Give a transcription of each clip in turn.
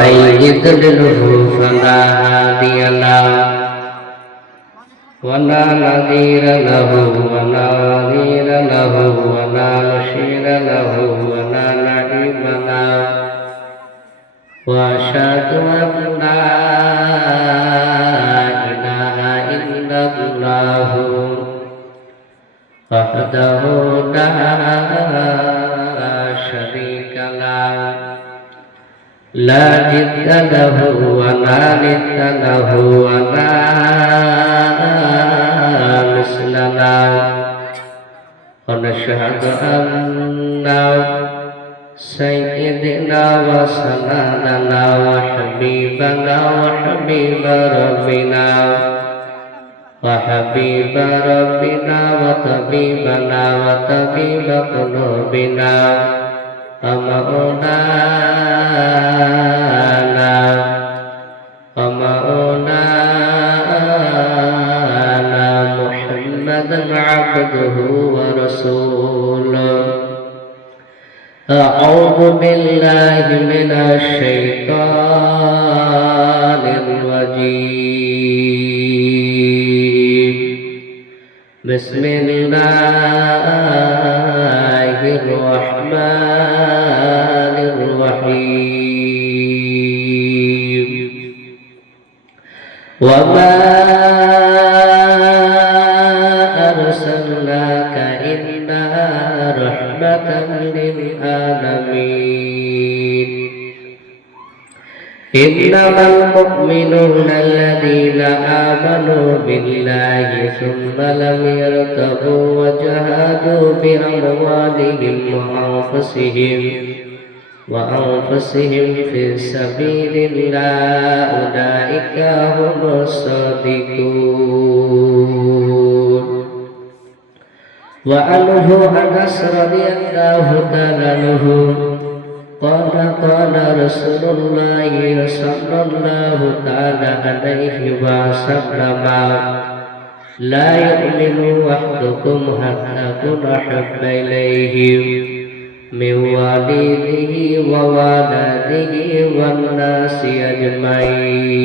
من يضلله فلا هادي له ولا نذير له ولا ولي له ولا مشير له ولا نعيم له وأشهد أن لا إله إلا الله وحده لا شريك له لا جد له ولا ند له ولا مثل له ونشهد أن سيدنا وسندنا وحبيبنا وحبيب ربنا وحبيب ربنا وطبيبنا وطبيب قلوبنا ومولانا محمدا عبده ورسوله أعوذ بالله من الشيطان الرجيم بسم الله الرحمن الرحيم وما أرسلناك إلا رحمة للعالمين إنما المؤمنون الذين آمنوا بالله ثم لم يرتابوا وجاهدوا بأموالهم وأنفسهم في سبيل الله أولئك هم الصادقون وعنه أنس رضي الله تعالى عنه قال رسول الله صلى الله تعالى عليه وسلم لا يؤمن أحدكم حتى أكون أحب إليه من والده وولده والناس أجمعين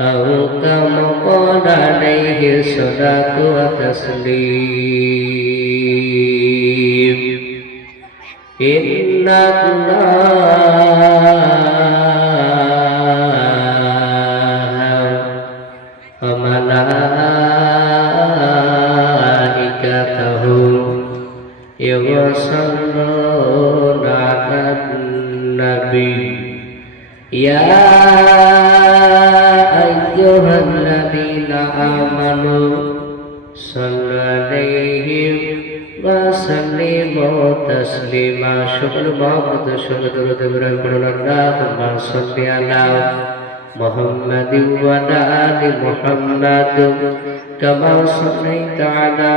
أو كما قال عليه الصلاة والتسليم إن الله وملائكته يصلون على النبي يا أيها الذين آمنوا صلوا عليه وسلموا تسليما شكر محمد شكر إبراهيم اللهم صل على محمد وعلى آل محمد كما صليت على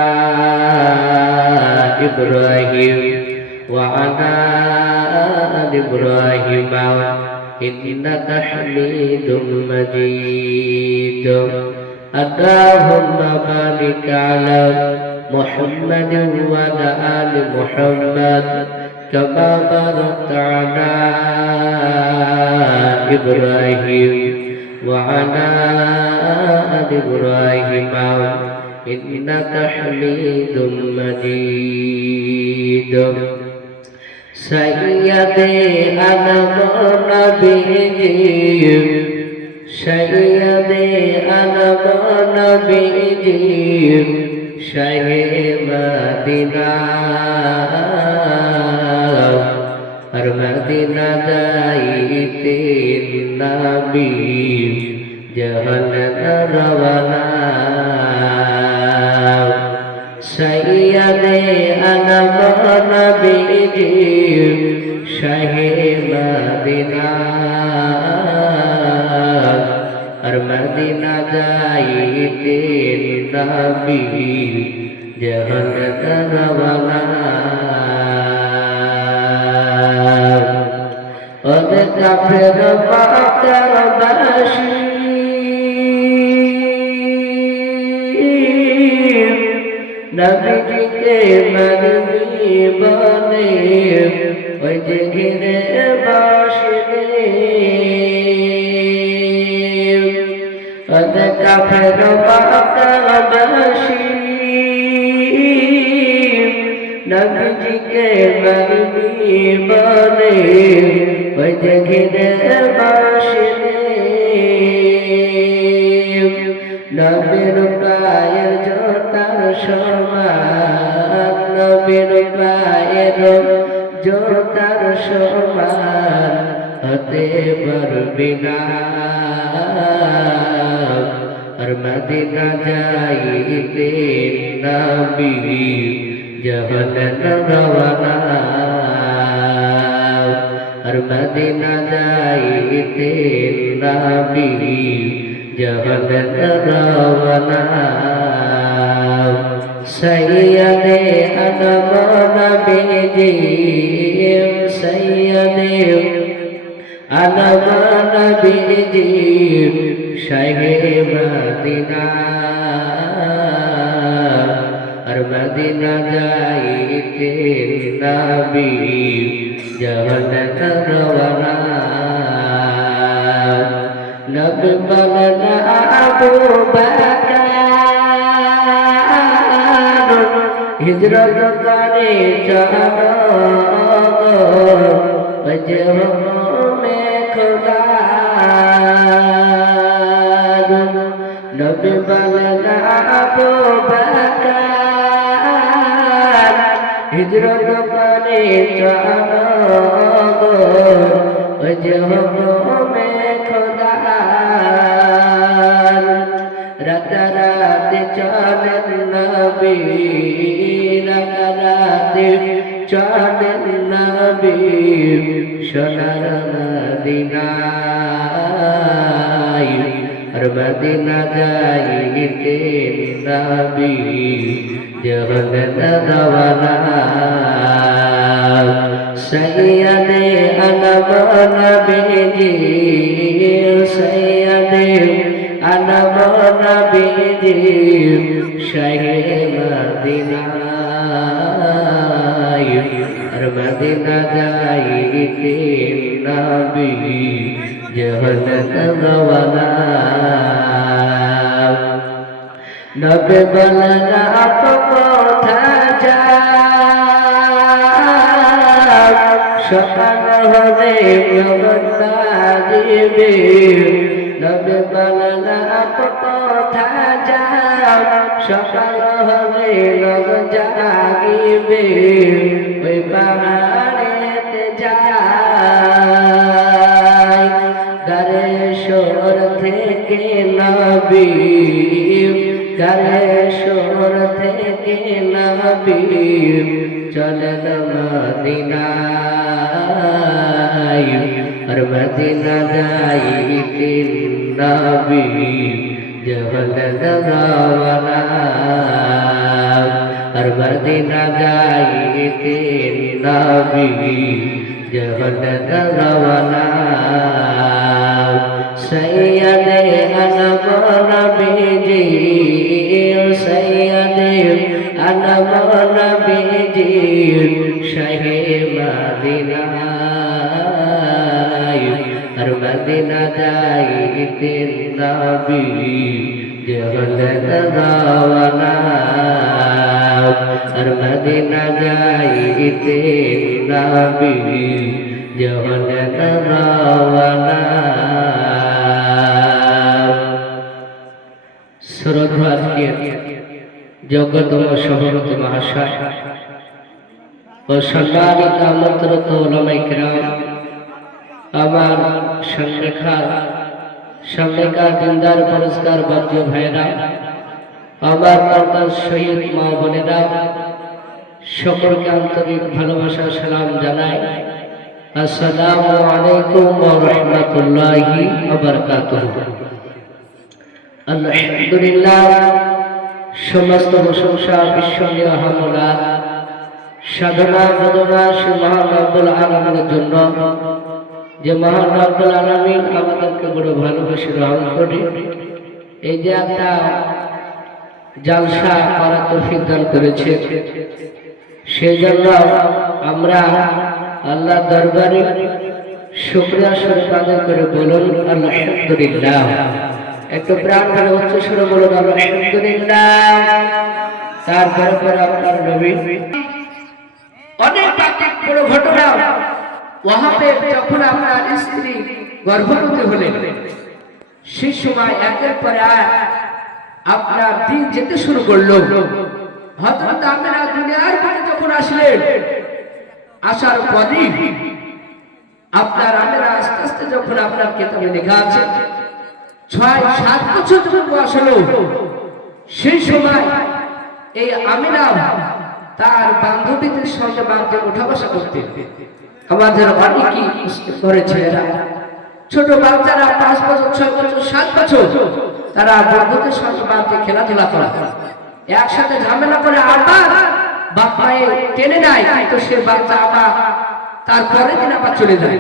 إبراهيم وعلى آل إبراهيم إنك حميد مجيد اللهم بارك على محمد وعلى آل محمد كما باركت على إبراهيم وعلى آل إبراهيم إنك حميد مجيد سيدي أنا نبيي سيدي أنا نبيي شيخ مدينة مدينة دايت النبي جهلنا روانا سيدي أنا نبيي شيخ مدينة مدينة دايت النبي جهلنا روانا وذكر فأكثر بشير نبي के मन में बने ওই যে ঘিরে বসলে কাফের মক্কাবাসী নবীজিকে মারবি বলে ওই যে ঘিরে বসলে নবীর পায়ের জোতার সমান নবীর পায়ের জোতার সমান হতে পারবি না আর মদিনা যাইতে নবী জাহান রওয়ানা আর মদিনা যাইতে নবী জাহান রওয়ানা সৈয়দে আদম নবীজি সৈয়দে আদম নবীজি শাহে মদিনা আর মদিনা যাইতে নবী জাহান রওয়ানা নবী বলেন আবু বকর হিজরত করে চলো वजह में खुदा नबी बलना अबू बकर हिजरत करे चलो वजह में खुदा रात रात चलन नबी रात रात चलन नबी সোনার মদিনায় আর মদিনা যাইতে নবী জাহান রওয়ানা সৈয়দে আলম নবীজি সৈয়দে আলম নবীজি শাহে মদিনা আর মদিনা যাইতে নবী জাহান রওয়ানা নবী বলনা আপ কোথা যাও সকাল হলে জগৎ বাজিবে নবী বলনা আপ কোথা যাও সকাল হলে জগৎ জাগিবে ওই পাহাড়েতে যাই গারেশ্বর থেকে নবী গারেশ্বর থেকে নবী চলেন মদিনায় আর মদিনা যাইতে নবী জাহান রওয়ানা আর মদিনা যাইতে নবী জাহান রওয়ানা সৈয়দে আলম নবীজি সৈয়দে আলম নবীজি শাহে মদিনা আর মদিনা যাইতে নবী জাহান রওয়ানা আর মদিনা যাইতে নবী জাহান রওয়ানা শ্রদ্ধার্ঘ্য যোগ্যতম সভাপত মহাশয় ও সম্মানিত আমন্ত্রিত ওলামায়ে কেরাম আমার সংলেখা দিনদার পুরস্কার বাদ্য ভাইরা আমার পর্দার শহীদ মা বোনেরা সকলকে আন্তরিক ভালোবাসা সালাম জানাই আসসালামু আলাইকুম ওয়া রাহমাতুল্লাহি ওয়া বারাকাতুহু আলহামদুলিল্লাহ সমস্ত প্রশংসা বিশ্বনীয় হামলা সাধনা বদনা সে মহান রব্বুল আলামিনের জন্য যে মহান রব্বুল আলামিন আমাদেরকে বড় ভালোবেসে রহম করে এই যে একটা জালসা করার তৌফিক দান করেছে সেই জন্য আমরা আল্লাহ দরবারে শুকরিয়া স্বরূপ আদায় করে বলুন আলহামদুলিল্লাহ। একটু প্রাণ ভরে উচ্চ সুরে বলুন আলহামদুলিল্লাহ। তারপরে পরে আপনার নবী অনেক বড় ঘটনা। ওয়াহাবে যখন আপনার স্ত্রী গর্ভবতী হলেন, সেই সময় একের পর এক আপনার দিন যেতে শুরু করলো। হযরত আমিনা দুনিয়ার পরে যখন আসলেন, আসার পরই আপনার আমিনা আস্তে আস্তে যখন আপনার কিতাবে লেখা আছে ৬-৭ বছর যখন বয়স হলো, সেই সময় এই আমিনা তার বান্ধবীদের সঙ্গে বাড়িতে ওঠা বসা করতেন। আমাদের অনেকই ঘরে ছেলেরা, ছোট বাচ্চারা ৫ বছর, ৬ বছর, ৭ বছর, তারা বন্ধুদের সঙ্গে বাড়িতে খেলাধুলা করে, একসাথে ঝামেলা করে, আবার বাপায় টেনে নেয়, কিন্তু সে বাচ্চা আবার তারপরে দিন আবার চলে যায়।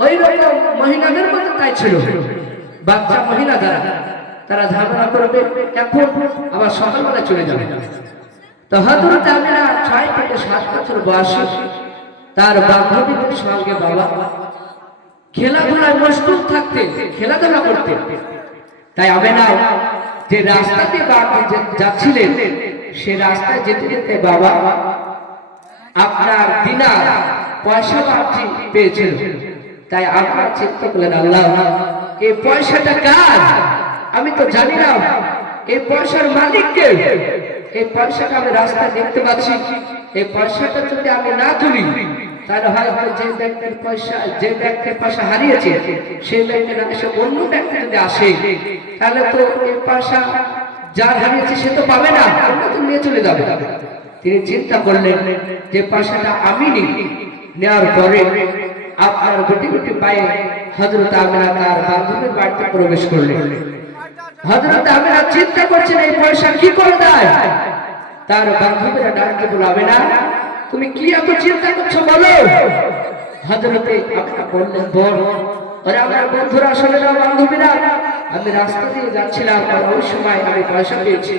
ওই রকম মহিলাদের মধ্যে তাই ছিল। বাচ্চা মহিলা যারা, তারা ঝামেলা করবে, এখন আবার সকালবেলা চলে যাবে। তো হযরত আমিনা ৬ থেকে ৭ বছর বয়সে তার বান্ধবীদের সঙ্গে বাবা খেলাধুলায় মশগুল থাকতেন, খেলাধুলা করতেন। তাই আমিনা যে রাস্তা দিয়ে বাড়িতে যাচ্ছিলেন, সে রাস্তায় যেতে যেতে বাবা আপনার দিনার পয়সা বাড়তি পেয়েছিল। তাই আপনার চিন্তা করলেন, আল্লাহ এই পয়সাটা কার? আমি তো জানি না এই পয়সার মালিক কে। এই পয়সাটা আমি রাস্তায় দেখতে পাচ্ছি, এই পয়সাটা যদি আমি না তুলি, তাহলে হয়তো যে ব্যক্তির পয়সা হারিয়েছে, সেই ব্যক্তি না এসে অন্য ব্যক্তি যদি আসে, তাহলে তো এই পয়সা যার হারিয়েছে সে তো পাবে না, অন্য তো নিয়ে চলে যাবে। তিনি চিন্তা করলেন যে পয়সাটা আমি নিই। নেওয়ার পরে আপনার গুটি গুটি পায়ে হযরত আমিনা তার বান্ধবীর বাড়িতে প্রবেশ করলেন। হযরত আমিনা চিন্তা করছেন এই পয়সা কি করে দেয়। তার বান্ধবীরা ডাকতে বলল, আমিনা তুমি কি এত চিন্তা করছো বলো। হযরতে আমিনা বললেন, বল। আরে আমার বন্ধুরা, আসলে না বান্ধবীরা, আমি রাস্তা দিয়ে যাচ্ছিলাম, আর ওই সময় আমি পয়সা পেয়েছি।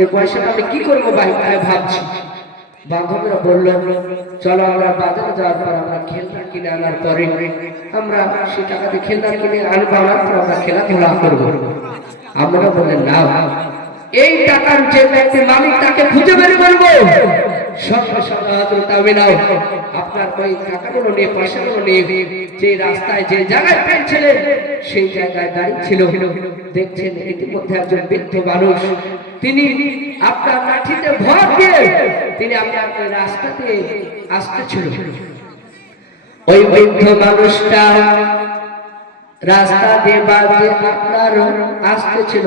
এই পয়সাটা আমি কি করবো ভাই ভাবছি। বান্ধবীরা বলল, চলো আমরা বাজারে যাওয়ার পর আমরা খেলনা কিনে আনার পরে আমরা সেই টাকাতে খেলনা কিনে আনবো, আমরা খেলাধুলা করবো। আমরা বললেন, না, এই টাকার যে ব্যক্তি মালিক তাকে খুঁজে বের করবো। সঙ্গে সঙ্গে হযরত আমিনা আপনার ওই টাকাগুলো নিয়ে, পয়সাগুলো নিয়ে যে রাস্তায় যে জায়গায় পেয়েছিলেন, সেই জায়গায় দাঁড়িয়ে ছিল। দেখছেন ইতিমধ্যে একজন বৃদ্ধ মানুষ, তিনি আপনার লাঠিতে ভর দিয়ে তিনি আপনার রাস্তাতে আসতেছিল। ওই বৃদ্ধ মানুষটা রাস্তা দিয়ে বাজে আপনার আসতেছিল।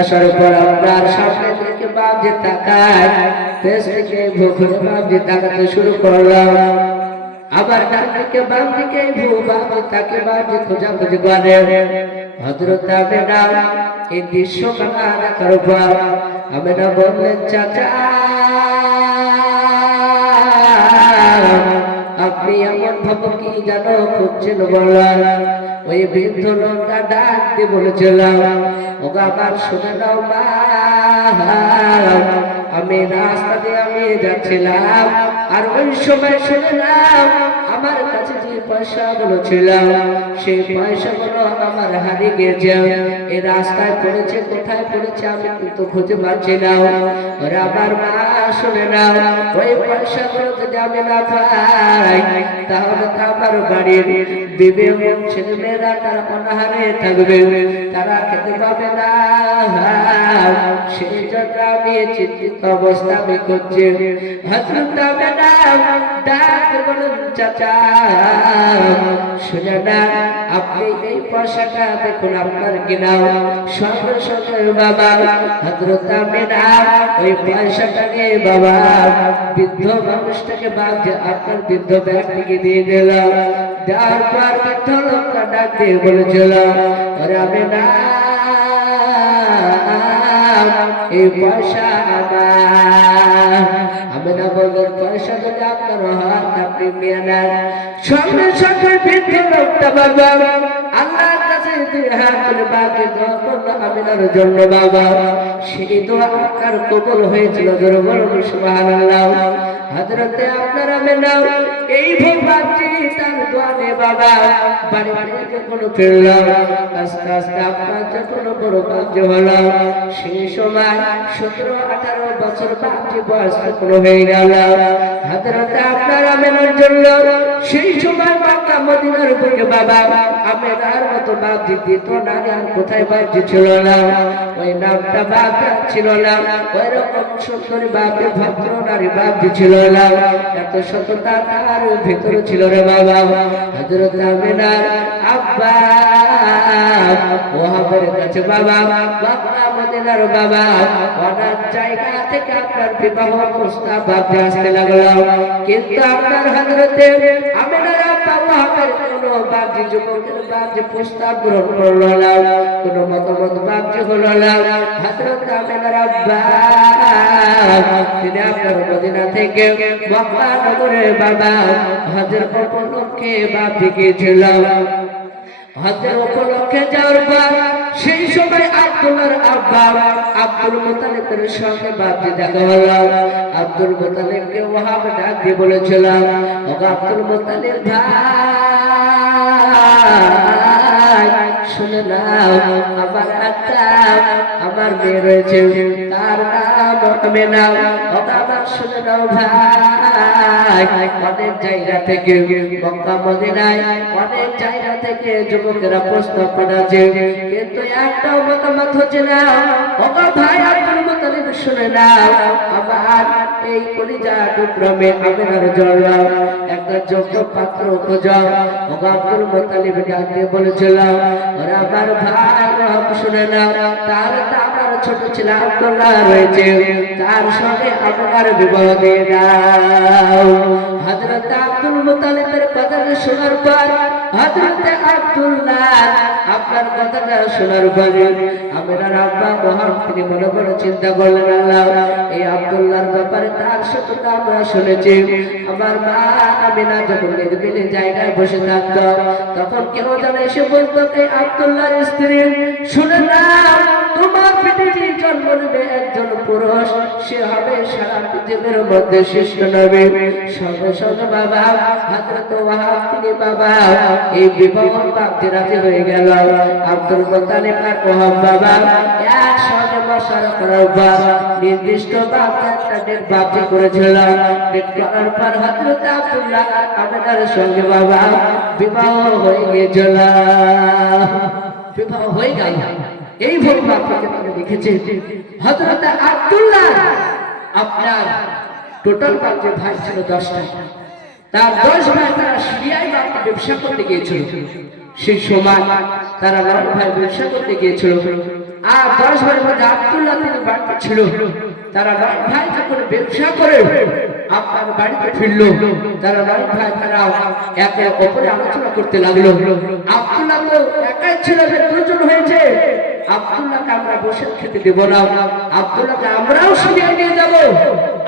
আসার পর আপনার সামনে থেকে বাজে তাকায়, পেছ থেকে ঘুরে বাজে তাকাতে শুরু করলাম। আবার ডান থেকে বাম থেকে বাজে তাকে বাজে খোঁজাখুঁজি করে। হযরত আমিনা এই দৃশ্য কানা দেখার পর আমিনা বললেন, চাচা আপনি এমন ভাবে কি জানো খুঁজছেন বললেন। ওই বৃদ্ধ লোকটা ডাক দিয়ে বলেছিলাম, ওগো আমার শুনে নাও মা, আমি রাস্তা দিয়ে আমি যাচ্ছিলাম, আর ওই সময় শুনলাম আমার কাছে যে পয়সাগুলো ছিল, সেই পয়সাগুলো আমার হারিয়ে গেছে। এই রাস্তায় পড়েছে, কোথায় পড়েছে আমি কিন্তু খুঁজে পাচ্ছি না। ওরে আমার মা শুনে নাও, ওই পয়সাগুলো যদি আমি না পাই, তাহলে তো আমার বাড়ির বিবি এবং ছেলেমেয়েরা তারা অনাহারে থাকবে, তারা খেতে পাবে না। সেই জন্য আমি চিন্তিত অবস্থা আমি করছি। হযরত আমিনা ডাক বলেন, চাচা শুনে না, আপনি এই পয়সাটা দেখুন আপনার কিনাও। সঙ্গে সঙ্গে বাবা হযরত আমিনা ওই পয়সাটা নিয়ে বাবা বৃদ্ধ মানুষটাকে বাজে আপনার বৃদ্ধ ব্যক্তিকে দিয়ে দিল। দেওয়ার পর বৃদ্ধ লোকটা ডাক দিয়ে বলেছিল, আরে আমিনা এই পয়সা আমার। আমিনা বললেন, পয়সা যদি আপনার হয় আপনি নিয়ে নেন। সঙ্গে সঙ্গে বৃদ্ধ লোকটা বাবা আল্লাহর কাছে দুই হাত তুলে বাকি দোয়া করলো আমিনার জন্য। বাবা সেই দোয়া আপনার কবুল হয়েছিল। জোরে বলুন সুবহানাল্লাহ। হযরতে আপনার আমেনা এই ভোপাতি তার দোয়ানে বাবা বাড়ি বাড়ি যখন ফিরলাম আস্তে আস্তে আপনার যখন বড় কাজ হলো সেই সময় 17-18 বছর বাকি বয়স যখন হয়ে গেল হযরতে আপনার আমেনার জন্য সেই সময় মক্কা মদিনার বুকে বাবা আমেনার মতো বাপ দিত না আর কোথায় বাপ ছিল না ওই নামটা বাপ ছিল না ওই রকম সুন্দরী বাপের ভদ্র নারী বাপ ছিল না এত সততা তার ভিতরে ছিল রে বাবা হযরত আমেনার আব্বা ওহাবের কাছে বাবা মক্কা মদিনার বাবা অনেক জায়গা থেকে আপনার বিবাহ প্রস্তাব ভাবতে আসতে লাগলো কিন্তু আপনার হযরতে আমেনার আব্বা ওহাবের কোনো বাপজি যুবকের বাপজি প্রস্তাব গ্রহণ করলো না কোনো মতামত বাপজি হলো না হযরত আমেনার আব্বা তিনি আপনার মদিনা থেকে মক্কা নগরে বাবা হজের উপলক্ষে বাপজি গিয়েছিল হজের উপলক্ষে যাওয়ার পর সেই সময় আব্দুল্লাহর আব্বা আব্দুল মুতালিবের সঙ্গে বাপজি দেখা হলো আব্দুল মুতালিবকে ওহাব ডাক দিয়ে বলেছিল ও আব্দুল মুতালিব ভাই শুনে নাও আমার একটা আমার মেয়ে রয়েছে তার নাম আমেনা ও আমার শুনে নাও ভাই অনেক জায়গা থেকে মক্কা মদিনায় অনেক জায়গা থেকে যুবকেরা প্রস্তাব পাঠাচ্ছে কিন্তু একটাও মতামত হচ্ছে না ও ভাই আব্দুল মুতালিব শুনে নাও আমার এই কলিজা টুকরমে আমেনার জন্য একটা যোগ্য পাত্র খোঁজো ও আব্দুল মুতালিব ডাক দিয়ে বলেছিল ওরে আমার ভাই শুনে নাও তার আমার ছোট ছেলে আব্দুল্লাহ রয়েছে তার সঙ্গে আপনার বিবাহ দিয়ে দাও হযরত আব্দুল মুতালিবের কথা শোনার পর হযরত আব্দুল্লাহ আপনার কথাটা শোনার পরে আমেনার আব্বা ওহাব তিনি মনে মনে চিন্তা করলেন আল্লাহ এই আব্দুল্লাহর ব্যাপারে তার সত্যতা আমরা শুনেছি আমার মা আমেনা যখন নির্বিলি জায়গায় বসে থাকত তখন কেউ যেন এসে বলতো এই আব্দুল্লাহর স্ত্রী শুনে না তোমার পেটে জন্ম নেবে একজন পুরুষ সে হবে সারা পৃথিবীর মধ্যে শ্রেষ্ঠ নবী সঙ্গে সঙ্গে বাবা হযরত ওয়াহাব তিনি বাবা এই বিবাহ প্রাপ্তি রাজি হয়ে গেল আব্দুল মুতালিব আর ওয়াহাব বাবা একসঙ্গে মশারা করার পর নির্দিষ্ট একটা ডেট বাপজি করেছিল ডেট করার পর হযরত আব্দুল্লাহ আমেনার সঙ্গে বাবা বিবাহ হয়ে গিয়েছিল বিবাহ হয়ে গেল এই ভোর বাপকে আপনি দেখেছেন হযরত আব্দুল্লাহ আপনার টোটাল বাপের ভাই ছিল 10টা তার 10 ভাই তারা সিরিয়ায় বাপকে ব্যবসা করতে গিয়েছিল সেই সময় তারা 9 ভাই ব্যবসা করতে গিয়েছিল আর 10 ভাইয়ের মধ্যে আব্দুল্লাহ তিনি বাড়িতে ছিল তারা 9 ভাই যখন ব্যবসা করে আপনার বাড়িতে ফিরলো তারা 9 ভাই তারা একে অপরে আলোচনা করতে লাগলো আব্দুল্লাহ তো একাই ছিল যে দুজন হয়েছে আব্দুল্লাহকে আমরা বসে খেতে দেব না আব্দুল্লাহকে আমরাও সিরিয়ায় নিয়ে যাব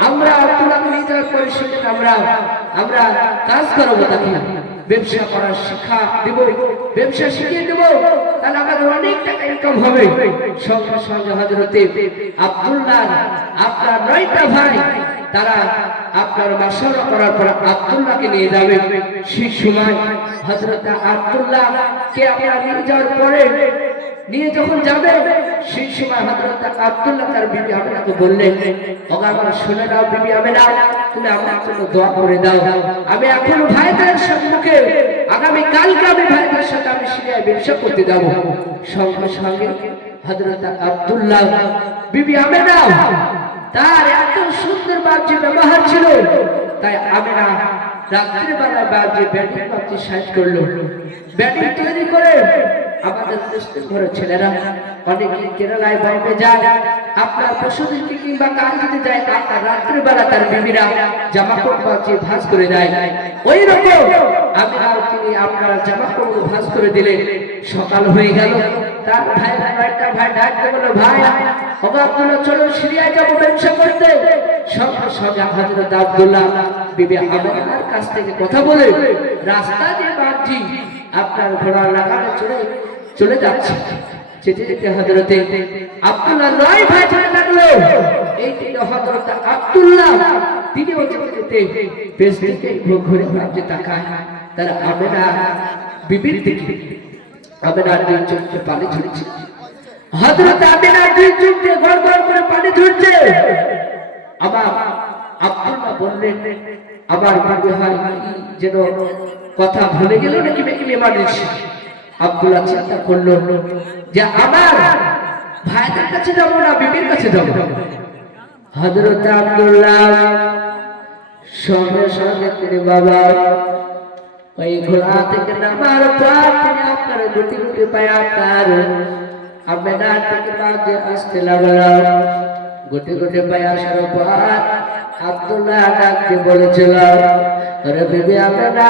আমরা আব্দুল্লাহকে নিয়ে যাওয়ার পরে সেদিন আমরা কাজ করবো তাকে ব্যবসা করার শিক্ষা দেব ব্যবসা শিখিয়ে দেব তাহলে আমাদের অনেক টাকা ইনকাম হবে সঙ্গে সঙ্গে হযরতে আব্দুল্লাহ আপনার 9টা ভাই তারা আপনার মাশওয়ারা করার পর আব্দুল্লাহকে নিয়ে যাবে সেই সময় হযরত আব্দুল্লাহ কে আপনারা নিয়ে যাওয়ার পরে নিয়ে যখন যাবে সেই সময় হযরত আব্দুল্লাহ তার বিবি আমেনাকে বললেন ওগো আমার শুনে নাও বিবি আমেনা তুমি আমার জন্য দোয়া করে দাও আমি এখন ভাইদের সম্মুখে আগামী কালকে আমি ভাইদের সাথে আমি সিরিয়ায় ব্যবসা করতে যাব সঙ্গে সঙ্গে হযরত আব্দুল্লাহ বিবি আমেনা তার এত সুন্দর বাহ্য ব্যবহার ছিল তাই আমেনা রাত্রি বেলায় বাহ্য ব্যাটিং বাহ্য সাইজ করলো ব্যাটিং তৈরি করে আমাদের মুসলিম ঘরের ছেলেরা অনেকে কেরালায় বম্বে যায় আপনার পশুদিনকে কিংবা কাল দিতে যায় আপনার রাত্রি বেলা তার বিবিরা জামা কাপড় বাঁচিয়ে ভাঁজ করে দেয় ওই রকম আমি আর তিনি আপনার জামা কাপড় ভাঁজ করে দিলে সকাল হয়ে গেল তার ভাই একটা ভাই ডাকতে বলল ভাই ওগো আব্দুল্লাহ চলো সিরিয়ায় যাবো ব্যবসা করতে সঙ্গে সঙ্গে হযরত আব্দুল্লাহ বিবি আমেনার কাছ থেকে কথা বলে রাস্তা দিয়ে বাঁধি আপনার ঘোড়া লাগানো চলে যাচ্ছে যেতে যেতে হযরতে আব্দুল্লাহ 9 ভাই চলে লাগলো এই দিকে হযরত আব্দুল্লাহ তিনিও যেতে যেতে পেছ থেকে ঘুরে ভাবতে তাকায়, তার আমেনা বিবির দিকে। আমেনার দুই চোখে পানি ঝরছে, হযরত আমেনার দুই চোখে গড় গড় করে পানি ঝরছে। আমার আব্দুল্লাহ বললেন, আমার বিবি হয় যেন কথা ভুলে গেল নাকি মেমানের। আব্দুল্লাহ চিন্তা করলো যে আমার ভাইদের কাছে যাবো না বিবির কাছে যাবো। হযরত আব্দুল্লাহ সঙ্গে সঙ্গে তিনি বাবা ওই ঘোড়া থেকে নামার পর তিনি আপনার গুটি গুটি পায়ে আপনার আমেনার থেকে বাজে আসতে লাগলো। গুটি গুটি পায়ে আসার পর আব্দুল্লাহ ডাকতে বলেছিল, আরে বিবি আমেনা,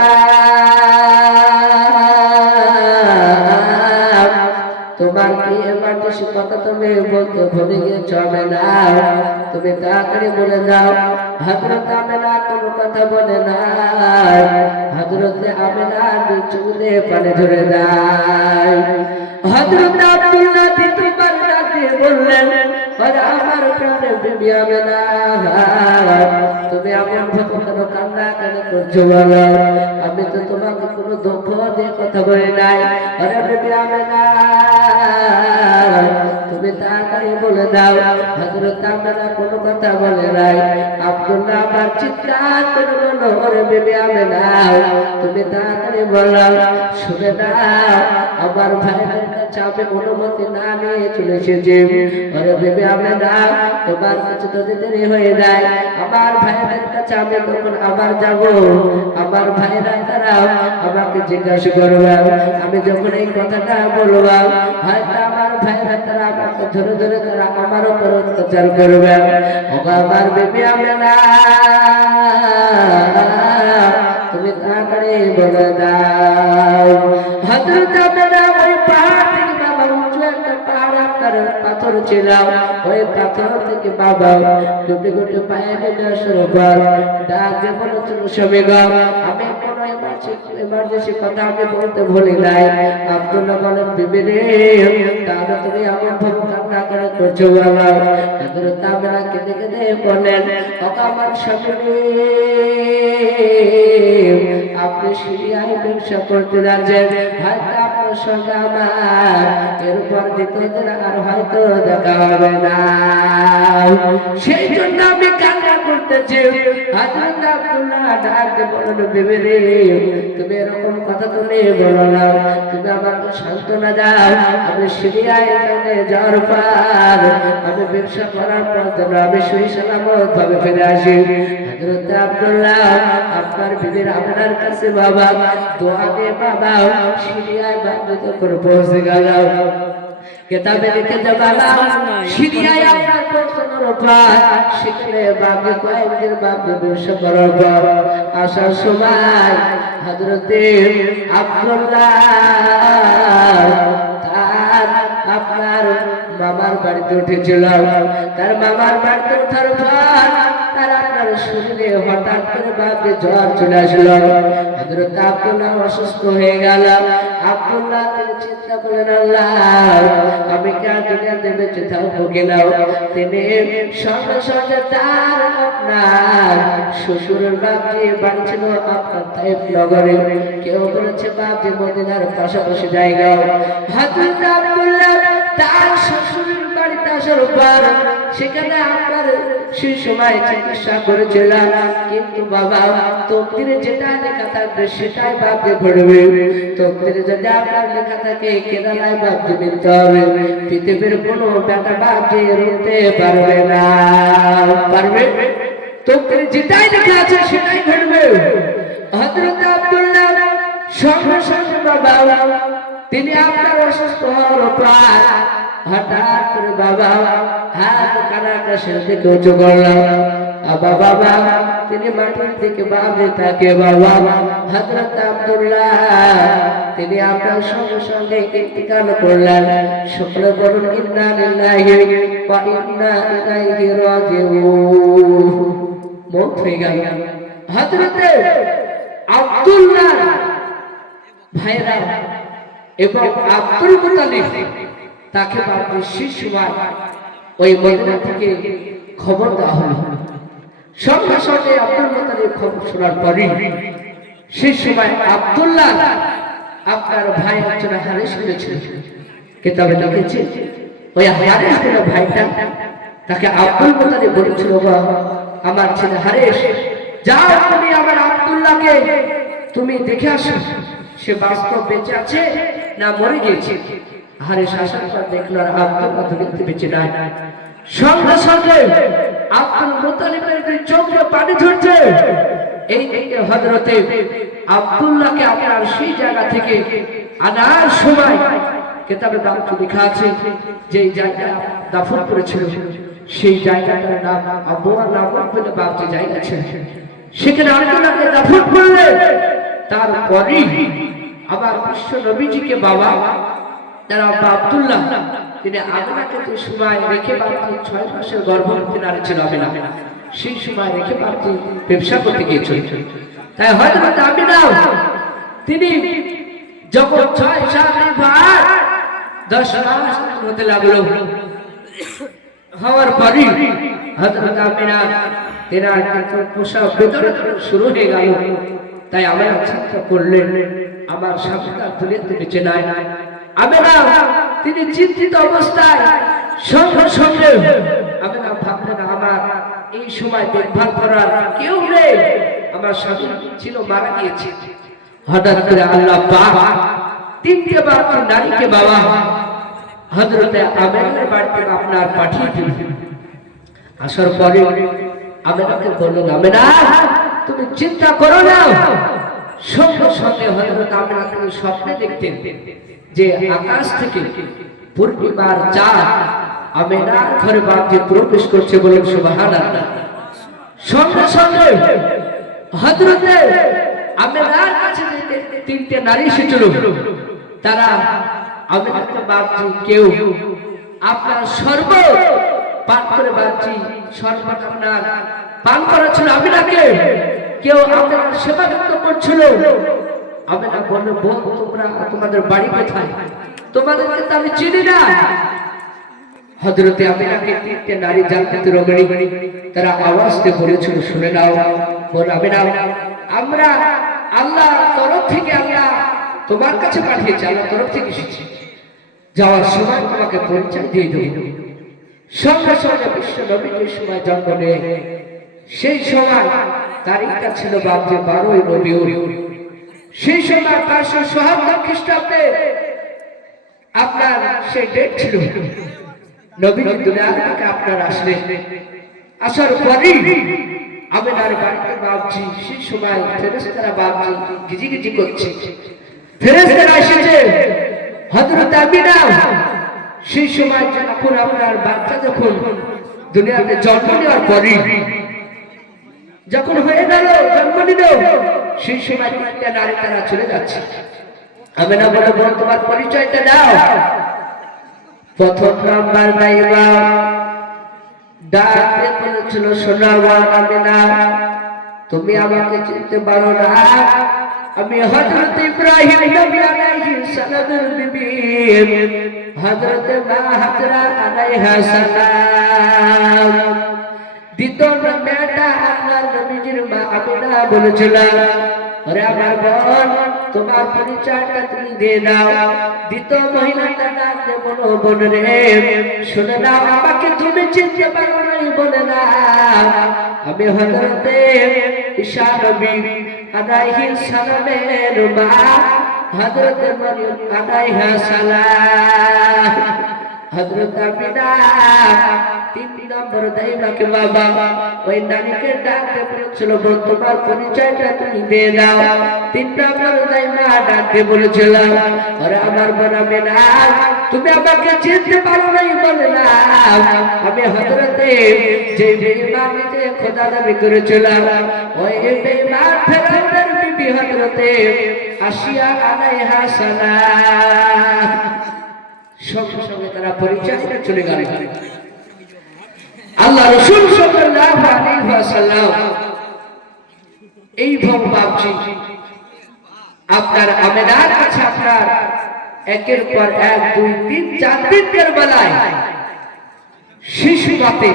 তোমার কি এমার্জেন্সি কথা তুমি বলতে ভুলে গিয়েছ আমেনা? তুমি তাড়াতাড়ি বলে দাও। হযরত আমেনা কোনো কথা বলে না। হযরত আমেনা দুই চোখে পানি ঝরে যায়। হযরত আব্দুল্লাহ দ্বিতীয়বার ডাকতে বললেন, আরে আমার প্রাণের বিবি আমেনা, তুমি এমন ভাবে কেন কান্না কেন করছো বলো? আমি তো তোমাকে কোনো দুঃখ দিয়ে কথা বলি নাই। আরে বিবি আমেনা, তুমি তাড়াতাড়ি বলে দাও। হযরত আমেনা কোনো কথা বলে নাই। আব্দুল্লাহ আবার চিৎকার করে বলল, ওরে বিবি আমেনা, তুমি তাড়াতাড়ি বলো। শুনে দাও, আমার ভাইয়ের কাছে আমি অনুমতি না নিয়ে চলে এসেছি। ওরে বিবি আমেনা, তোমার কাছে যদি দেরি হয়ে যায়, আমার ভাইয়ের কাছে আমি তখন আবার যাব। আমার ভাইরা তারা আমাকে জিজ্ঞাসা করবে, আমি যখন এই কথাটা বলবো, হয়তো আমার ভাইরা তারা আমাকে ধরে ধরে তারা আমার উপর অত্যাচার করবে। আমার বিবি আমেনা, তুমি তাড়াতাড়ি বলে দাও। হযরত আমেনা ওই পাহাড় থেকে বাবা উঁচু একটা পাহাড় আপনার পাথর ছিল, ওই পাথর থেকে বাবা গুটি গুটি পায়ে নেমে আসার পর ডাকে বলেছিল, স্বামী গো, আমি কোনো এমার্জেন্সি কথা আমি বলতে ভুলি নাই। আব্দুল্লাহ বলেন, বিবি রে, তাহলে তুমি এমন ভাবে কান্না করে করছো বলো? হযরত আমেনা কেঁদে কেঁদে বলেন, আমার স্বামী, আপনি সিরিয়ায় ব্যবসা করতে যাচ্ছেন, হয়তো আপনার সঙ্গে আমার এরপর দ্বিতীয় দিন আর হয়তো দেখা হবে না, সেই জন্য আমি কান্না করতেছি। হযরত আব্দুল্লাহ ডাকতে বলল, বিবি রে, তুমি এরকম কথা তুমি বলো না, তুমি আমাকে সান্ত্বনা দাও। আমি সিরিয়ায় যাওয়ার পর আমি ব্যবসা করার পর যেন আমি সহি সালামত ভাবে ফিরে আসি। হযরত আব্দুল্লাহ আপনার বিবির আমেনার কাছে বাবা দোয়া দিয়ে বাবা সিরিয়ায় বান্ধব করে পৌঁছে গেল। কিতাবে লিখে যাবালা সিরিয়ায় আপনার পৌঁছানোর পর সেখানে বাবা কয়েকদিন বাবা ব্যবসা করার পর আসার সময় হযরত আব্দুল্লাহ তার আপনার মামার বাড়িতে উঠেছিল। তার মামার বাড়িতে ওঠার পর তার আপনার শরীরে হঠাৎ করে বাপে জ্বর চলে আসলো। হযরত আব্দুল্লাহ অসুস্থ হয়ে গেল। আব্দুল্লাহ তিনি চিন্তা করলেন, আল্লাহ, আমি কি আর দুনিয়াতে বেঁচে থাকবো কিনা? তিনি সঙ্গে সঙ্গে তার আপনার শ্বশুরের বাপ যে বাড়ি ছিল আপনার তাইফ নগরে, কেউ বলেছে বাপ যে মদিনার পাশাপাশি জায়গা। হযরত আব্দুল্লাহ তার শ্বশুরের বাড়িতে আসার পর সেখানে আপনার সেই সময় চিকিৎসা করেছিলাম, কিন্তু বাবা তকদিরে যেটা লেখা থাকবে সেটাই বাপকে ঘটবে। তকদিরে যদি আপনার লেখা থাকে কেরালায় বাপকে মিলতে হবে। পৃথিবীর কোনো বেটা বাপ যে রুখতে পারবে না, পারবে? তকদিরে যেটাই লেখা আছে সেটাই ঘটবে। হযরত আব্দুল্লাহ সঙ্গে সঙ্গে বাবা তিনি আপনার অসুস্থ হওয়ার পর হঠাৎ করে বাবা হাত কানাটা শেষ দিকে উঁচু করলাম। বাবা তিনি মাটির দিকে বাঁধে থাকে। বাবা হযরত আব্দুল্লাহ তিনি আপনার সঙ্গে সঙ্গে ইন্তিকাল করলেন। সকলে বলুন, ইন্না লিল্লাহি ওয়া ইন্না ইলাইহি রাজিউন। মওত হয়ে গেল। হযরত আব্দুল্লাহ ভাইরা এবং আব্দুল মুতালিব তাকে সেই সময় ওই মদিনা থেকে খবর দেওয়া হলো। সঙ্গে সঙ্গে আব্দুল মুত্তালিব খবর শোনার পরে সেই সময় আব্দুল্লাহ আপনার ভাই একজন হারিস করেছিল, কিতাবে লিখেছে ওই হারিস বলে ভাইটা তাকে আব্দুল মুত্তালিব বলেছিল, আমার ছেলে হারিস, যাও তুমি আমার আব্দুল্লাহকে তুমি দেখে আসো, সে বাস্তব বেঁচে আছে না মরে গিয়েছে। হারিস আসার পর দেখলো আর আব্দুল্লাহ দেখতে বেঁচে নাই। সঙ্গে সঙ্গে আব্দুল মুত্তালিবের চোখে পানি ঝরছে। এই দিকে হযরতে আব্দুল্লাহকে আপনার সেই জায়গা থেকে আনার সময় কিতাবে বাক্য লেখা আছে যে জায়গা দাফন করেছিল সেই জায়গাটার নাম আবওয়া নামক বলে বাক্য জায়গা ছিল। সেখানে আব্দুল্লাহকে দাফন করলেন। তারপরে আবার বিশ্ব নবীজিকে বাবা যারা আব্দুল্লাহ তিনি আমিনাকে যে সময় রেখে বাড়তি 6 মাসের গর্ভবতী নারী ছিল আমিনা, সেই সময় রেখে বাড়তি ব্যবসা করতে গিয়েছিল। তাই হযরত আমিনা তিনি যখন 6 সাল 10 মাস হতে লাগলো, হওয়ার পরে হযরত আমিনা তেনার প্রসব বেদনা শুরু হয়ে গেল। তাই আমরা চিন্তা করলেন আমার স্বামীটা দুনিয়াতে বেঁচে নাই। আমিনা তিনি চিন্তিত অবস্থায় সঙ্গে সঙ্গে আমিনা ভাবলেন আমার এই সময় দেখভাল করার কেউ নেই, আমার স্বামী ছিল মারা গিয়েছে। হঠাৎ করে আল্লাহ পাক 3টে বাচ্চা নারীকে বাবা হযরতে আমিনার বাড়িতে আপনার পাঠিয়ে দিলেন। আসার পরে আমিনাকে বললেন, আমিনা তুমি চিন্তা করো না। সঙ্গে সঙ্গে হযরত আমিনা তিনি স্বপ্নে দেখতেন যে আকাশ থেকে পূর্ণিমার চাঁদ আমিনার ঘরে বাড়িতে প্রবেশ করছে, বলেন সুবহানাল্লাহ। সঙ্গে সঙ্গে হযরতে আমিনার কাছে 3টে নারী এসেছিল। তারা আমিনাকে বাড়তি কেউ আপনার শরবত পান করে বাড়তি শরবত আপনার পান করেছিল আমিনাকে, কেউ আপনার সেবা যত্ন করছিল। আমিনা বলল, বোন তোমরা তোমাদের বাড়ি কোথায়? তোমাদেরকে তো আমি চিনি না। হযরতে আমিনাকে 3টে নারী জান্নাতের রমণী তারা আওয়াজ দিয়ে বলেছিল, শুনে নাও বোন আমিনা, আমরা আল্লাহর তরফ থেকে আল্লাহ তোমার কাছে পাঠিয়েছে, আল্লাহর তরফ থেকে এসেছি, যাওয়ার সময় তোমাকে পরিচয় দিয়ে দেব। সঙ্গে সঙ্গে বিশ্ব নবী যে সময় জন্ম নেয় সেই সময় তারিখটা ছিল 12ই রবিউল। সেই সময় 577 খ্রিস্টাব্দে আপনার সেই ডেট ছিল। নবীজি দুনিয়ার থেকে আপনার আসলেন। আসার পরে আমিনার বাড়িতে বাপজি সেই সময় ফেরেশতারা বাপজি গিজিগিজি করছে। ফেরেশতারা এসেছে হযরত আমিনা সেই সময় যখন আপনার বাচ্চা যখন দুনিয়াতে জন্ম নেওয়ার পরে যখন হয়ে গেল জন্ম নিল সেই সময় 3টে নারী তারা চলে যাচ্ছে। আমিনা বলে, বোন তোমার পরিচয়টা দাও। প্রথম নাম্বার নাইবা ডাকে বলেছিল, সোনা আমিনা তুমি আমাকে চিনতে পারো না, আমি হযরত ইব্রাহিম নবী আলাইহিস সালামের বিবি হযরত মা হাজরা আলাইহা সালাম। দ্বিতীয় মেয়েটা আল্লাহর নবীজির মা আমিনা বলেছিল, আরে আমার বোন তোমার পরিচয়টা তুমি দিয়ে দাও। দ্বিতীয় মহিলাটা নাম দিয়ে বলো, বোন রে শুনে নাও, আমাকে তুমি চিনতে পারো না বলে না, আমি হযরতে ঈসা নবী আলাইহিস সালামের মা হযরত মরিয়ম আলাইহা সালাম। হযরত আমিনা 3 নম্বর দাইমাকে বাবা ওই নারীকে ডাকতে বলেছিল, বোন তোমার পরিচয়টা তুমি দিয়ে দাও। 3 নম্বর দাইমা ডাকতে বলেছিল, আরে আমার বোন আমিনা তুমি আমাকে চিনতে পারো নাই বলে না, আমি হযরতে যে বেঈমান যে খোদা দাবি করেছিলাম ওই বেঈমান ফেরাউনের বিবি হযরতে আসিয়া আলাইহা সালাম। সঙ্গে সঙ্গে তারা পরিচয় করে চলে গেল। আল্লাহ রাসূল সাল্লাল্লাহু আলাইহি ওয়াসাল্লাম এই ভাবছি আপনার আমিনার কাছে আপনার একের পর এক 2 3 4 দিনের বেলায় শিশু রাতে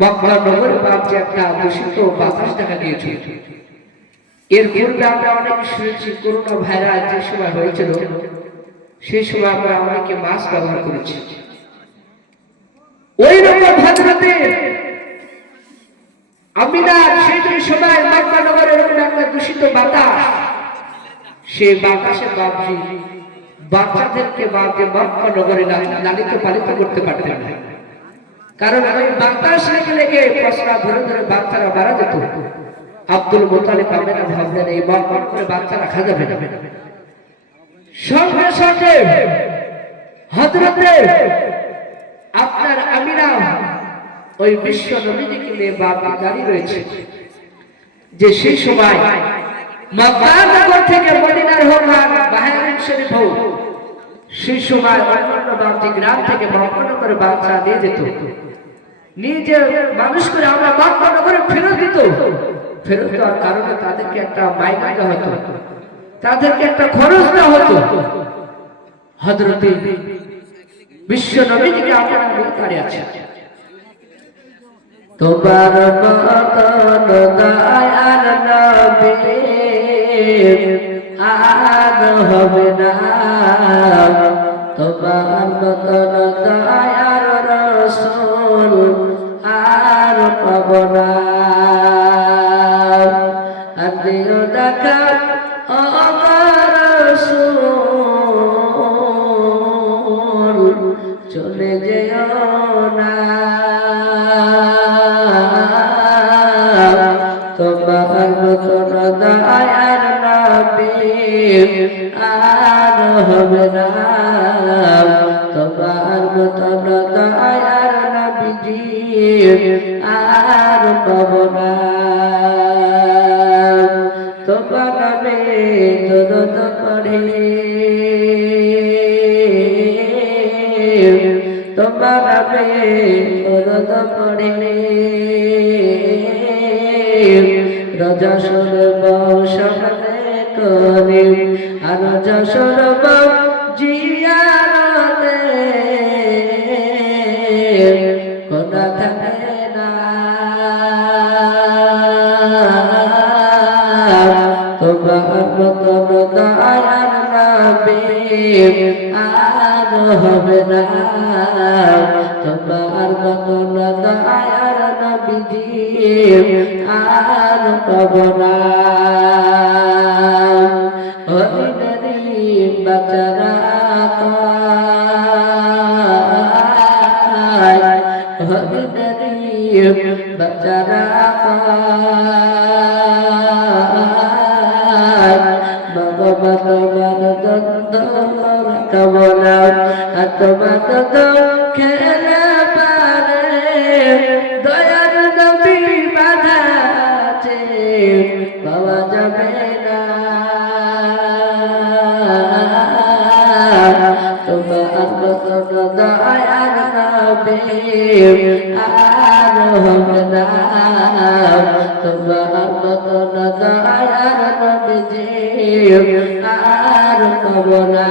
মক্কা নগরে বাপ যে একটা দূষিত বাতাস দেখা দিয়েছে। এর পূর্বে আমরা অনেক শুনেছি করোনা ভাইরাস যে সময় হয়েছিল সেই সময় আমরা অনেকে মাস্ক ব্যবহার করেছি। ওই রকম হযরতে আমিনার সেই সময় মক্কা নগরে এরকম একটা দূষিত বাতাস, সেই বাতাসে বাপজি বাচ্চাদেরকে বাপজি মক্কা নগরে লালিত পালিত করতে পারতেন না, কারণ ওই বাতাস লেগে লেগে পশরা ধরে ধরে বাচ্চারা মারা যেত। আব্দুল মুতালিব আমিনা ভাবলেন এই মক্কা করে বাচ্চা রাখা যাবে না। সঙ্গে সঙ্গে হযরতে আপনার আমিনা ওই বিশ্ব নবীজিকে নিয়ে বাবা দাঁড়িয়ে রয়েছে যে সেই সময় মক্কা নগর থেকে মদিনার হোক আর বাহরাইন শরীফ হোক, সেই সময় অন্যান্য বাপজি গ্রাম থেকে মক্কা নগরে বাচ্চা নিয়ে যেত, নিজে মানুষ করে আমরা মক্কা নগরে ফেরত দিত। ফেরত দেওয়ার কারণে তাদেরকে একটা মাইনা দেওয়া হতো, তাদেরকে একটা খরচ দেওয়া হতো। হযরতে বিশ্ব নবীজিকে আপনারা দাঁড়িয়ে আছে, তোমার মতন দয়ার নবী আর হবে না, তোমার মতন দয়ার রাসূল আর পাব না। আদিও দেখা আমার রাসূল চলে যেও না, তোমার মতন দয়ার নবী আর হবে না, তোমার মতন দয়ার নবীজি আর পাব না। তোমার নামে দরুদ পড়ে, তোমার নামে দরুদ পড়ে, রাজা সরব সামনে করে আর রাজা সরব জিয়ারতে কোনা থাকে না। তোমার মতন দয়ার নবী আর হবে না, তোমার মতন দয়ার নবীজি আর পাব না। হরিনারি বাচারা হরিনারি বাচারা বাবা তোমার দ্বন্দ্ব কামনা তোমার খেলা পারে দয়ার নবী বাধা আছে পাওয়া যাবে না। তোমার মতন দয়ার নবী আর হবে না, তোমার মতন দয়ার নবীজি আর পাব না।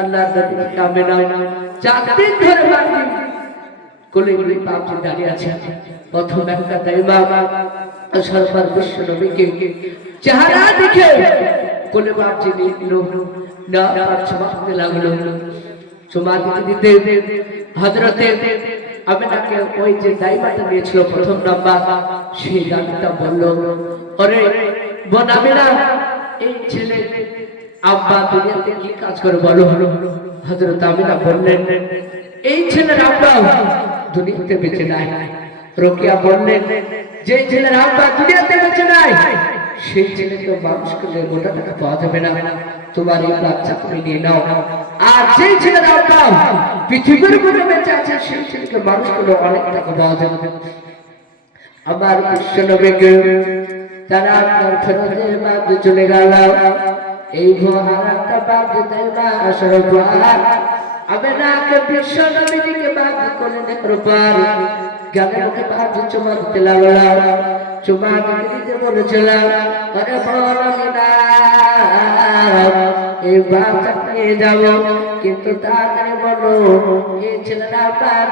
আল্লাহ নবী কামেনা 4 দিন ধরে বাকি কোলে কোলে বাপজি দাঁড়িয়ে আছে। প্রথম একটা দাইমা সরকার বিশ্ব নবীকে চেহারা দেখে কোলে বাপজি নিল না, চুমাতে লাগলো। চুমা দিতে দিতে হযরতে আমিনাকে ওই যে দাইমাটা দিয়েছিল প্রথম নাম্বার, সেই দাইমাটা বলল, আরে বোন আমিনা, এই ছেলে আব্বা দুনিয়াতে কি কাজ করে বলো। হযরত আমিনা বললেন, এই ছেলের আব্বা দুনিয়াতে বেঁচে নাই। রোকিয়া বললেন, যে ছেলের আব্বা দুনিয়াতে বেঁচে নাই সেই ছেলেকে মানুষ করলে মোটা টাকা পাওয়া যাবে না, তোমার এই বাচ্চা তুমি নিয়ে নাও। আর যে ছেলের আব্বা পৃথিবীর বুকে বেঁচে আছে সেই ছেলেকে মানুষ করলে অনেক টাকা পাওয়া যাবে। আমার বিশ্ব নবীকে তারা আপনার ফেরতে বাদ চলে গেল। এই ভোহারাটা বাদ দেবা আসর পার আমিনাকে বিশ্ব নবীকে বাদ করে নেবার পর গালে মুখে বাদ চুমা দিতে লাগলাম। চুমা দিতে বলেছিলাম, আরে বোন আমিনা, এই বাচ্চা নিয়ে যাবো কিন্তু তাড়াতাড়ি বলো এই ছেলেরা আপনার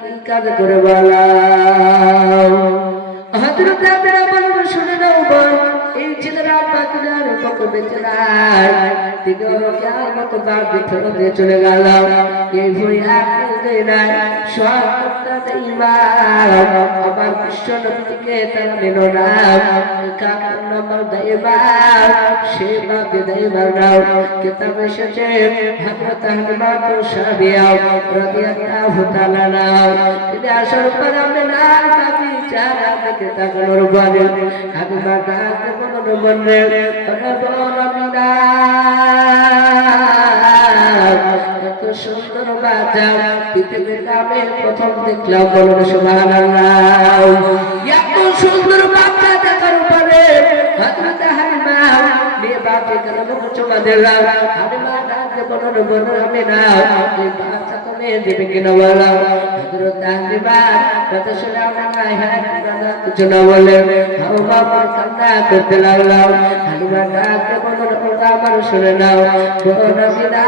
কি কাজ করে বলো। হযরত আমিনা বলল শুনে নাও বল এই ছেলেরা আপনার কত বেঁচে নাই তিনি কিয়ামত বাদ দিয়ে চলে গেল এই ভয় আপনি নাই সত্যতা ঈমান আমার বিশ্ব নবীকে তার নিল না কারণ নম্বর দাইমান সে বাদ দাইমান নাও কিতাব এসেছে হযরত হালিমা সাদিয়া রাদিয়াল্লাহু তাআলা নাও তিনি আসর পর আমরা না কাবি চারা দেখে তাগলর বলে হালিমা ডাকতে বলল বললে রবিনা এত সুন্দর বাজার পৃথিবীর নামে প্রথম দেখলাম বলুন সুবহানাল্লাহ। এত সুন্দর বাচ্চা দেখার পরে হযরত হালিমা নিয়ে বাপে গেল চুমা দিলাম হালিমা ডাকতে বলল বলল আমি না এই বাচ্চা তুমি দেবে কিনা বলো। হযরত হালিমা কথা শুনে আমার হ্যাঁ কিছু না বলে হাওয়া কান্না করতে লাগলাম হালিমা ডাকতে বলল আমার শুনে নাও বলো না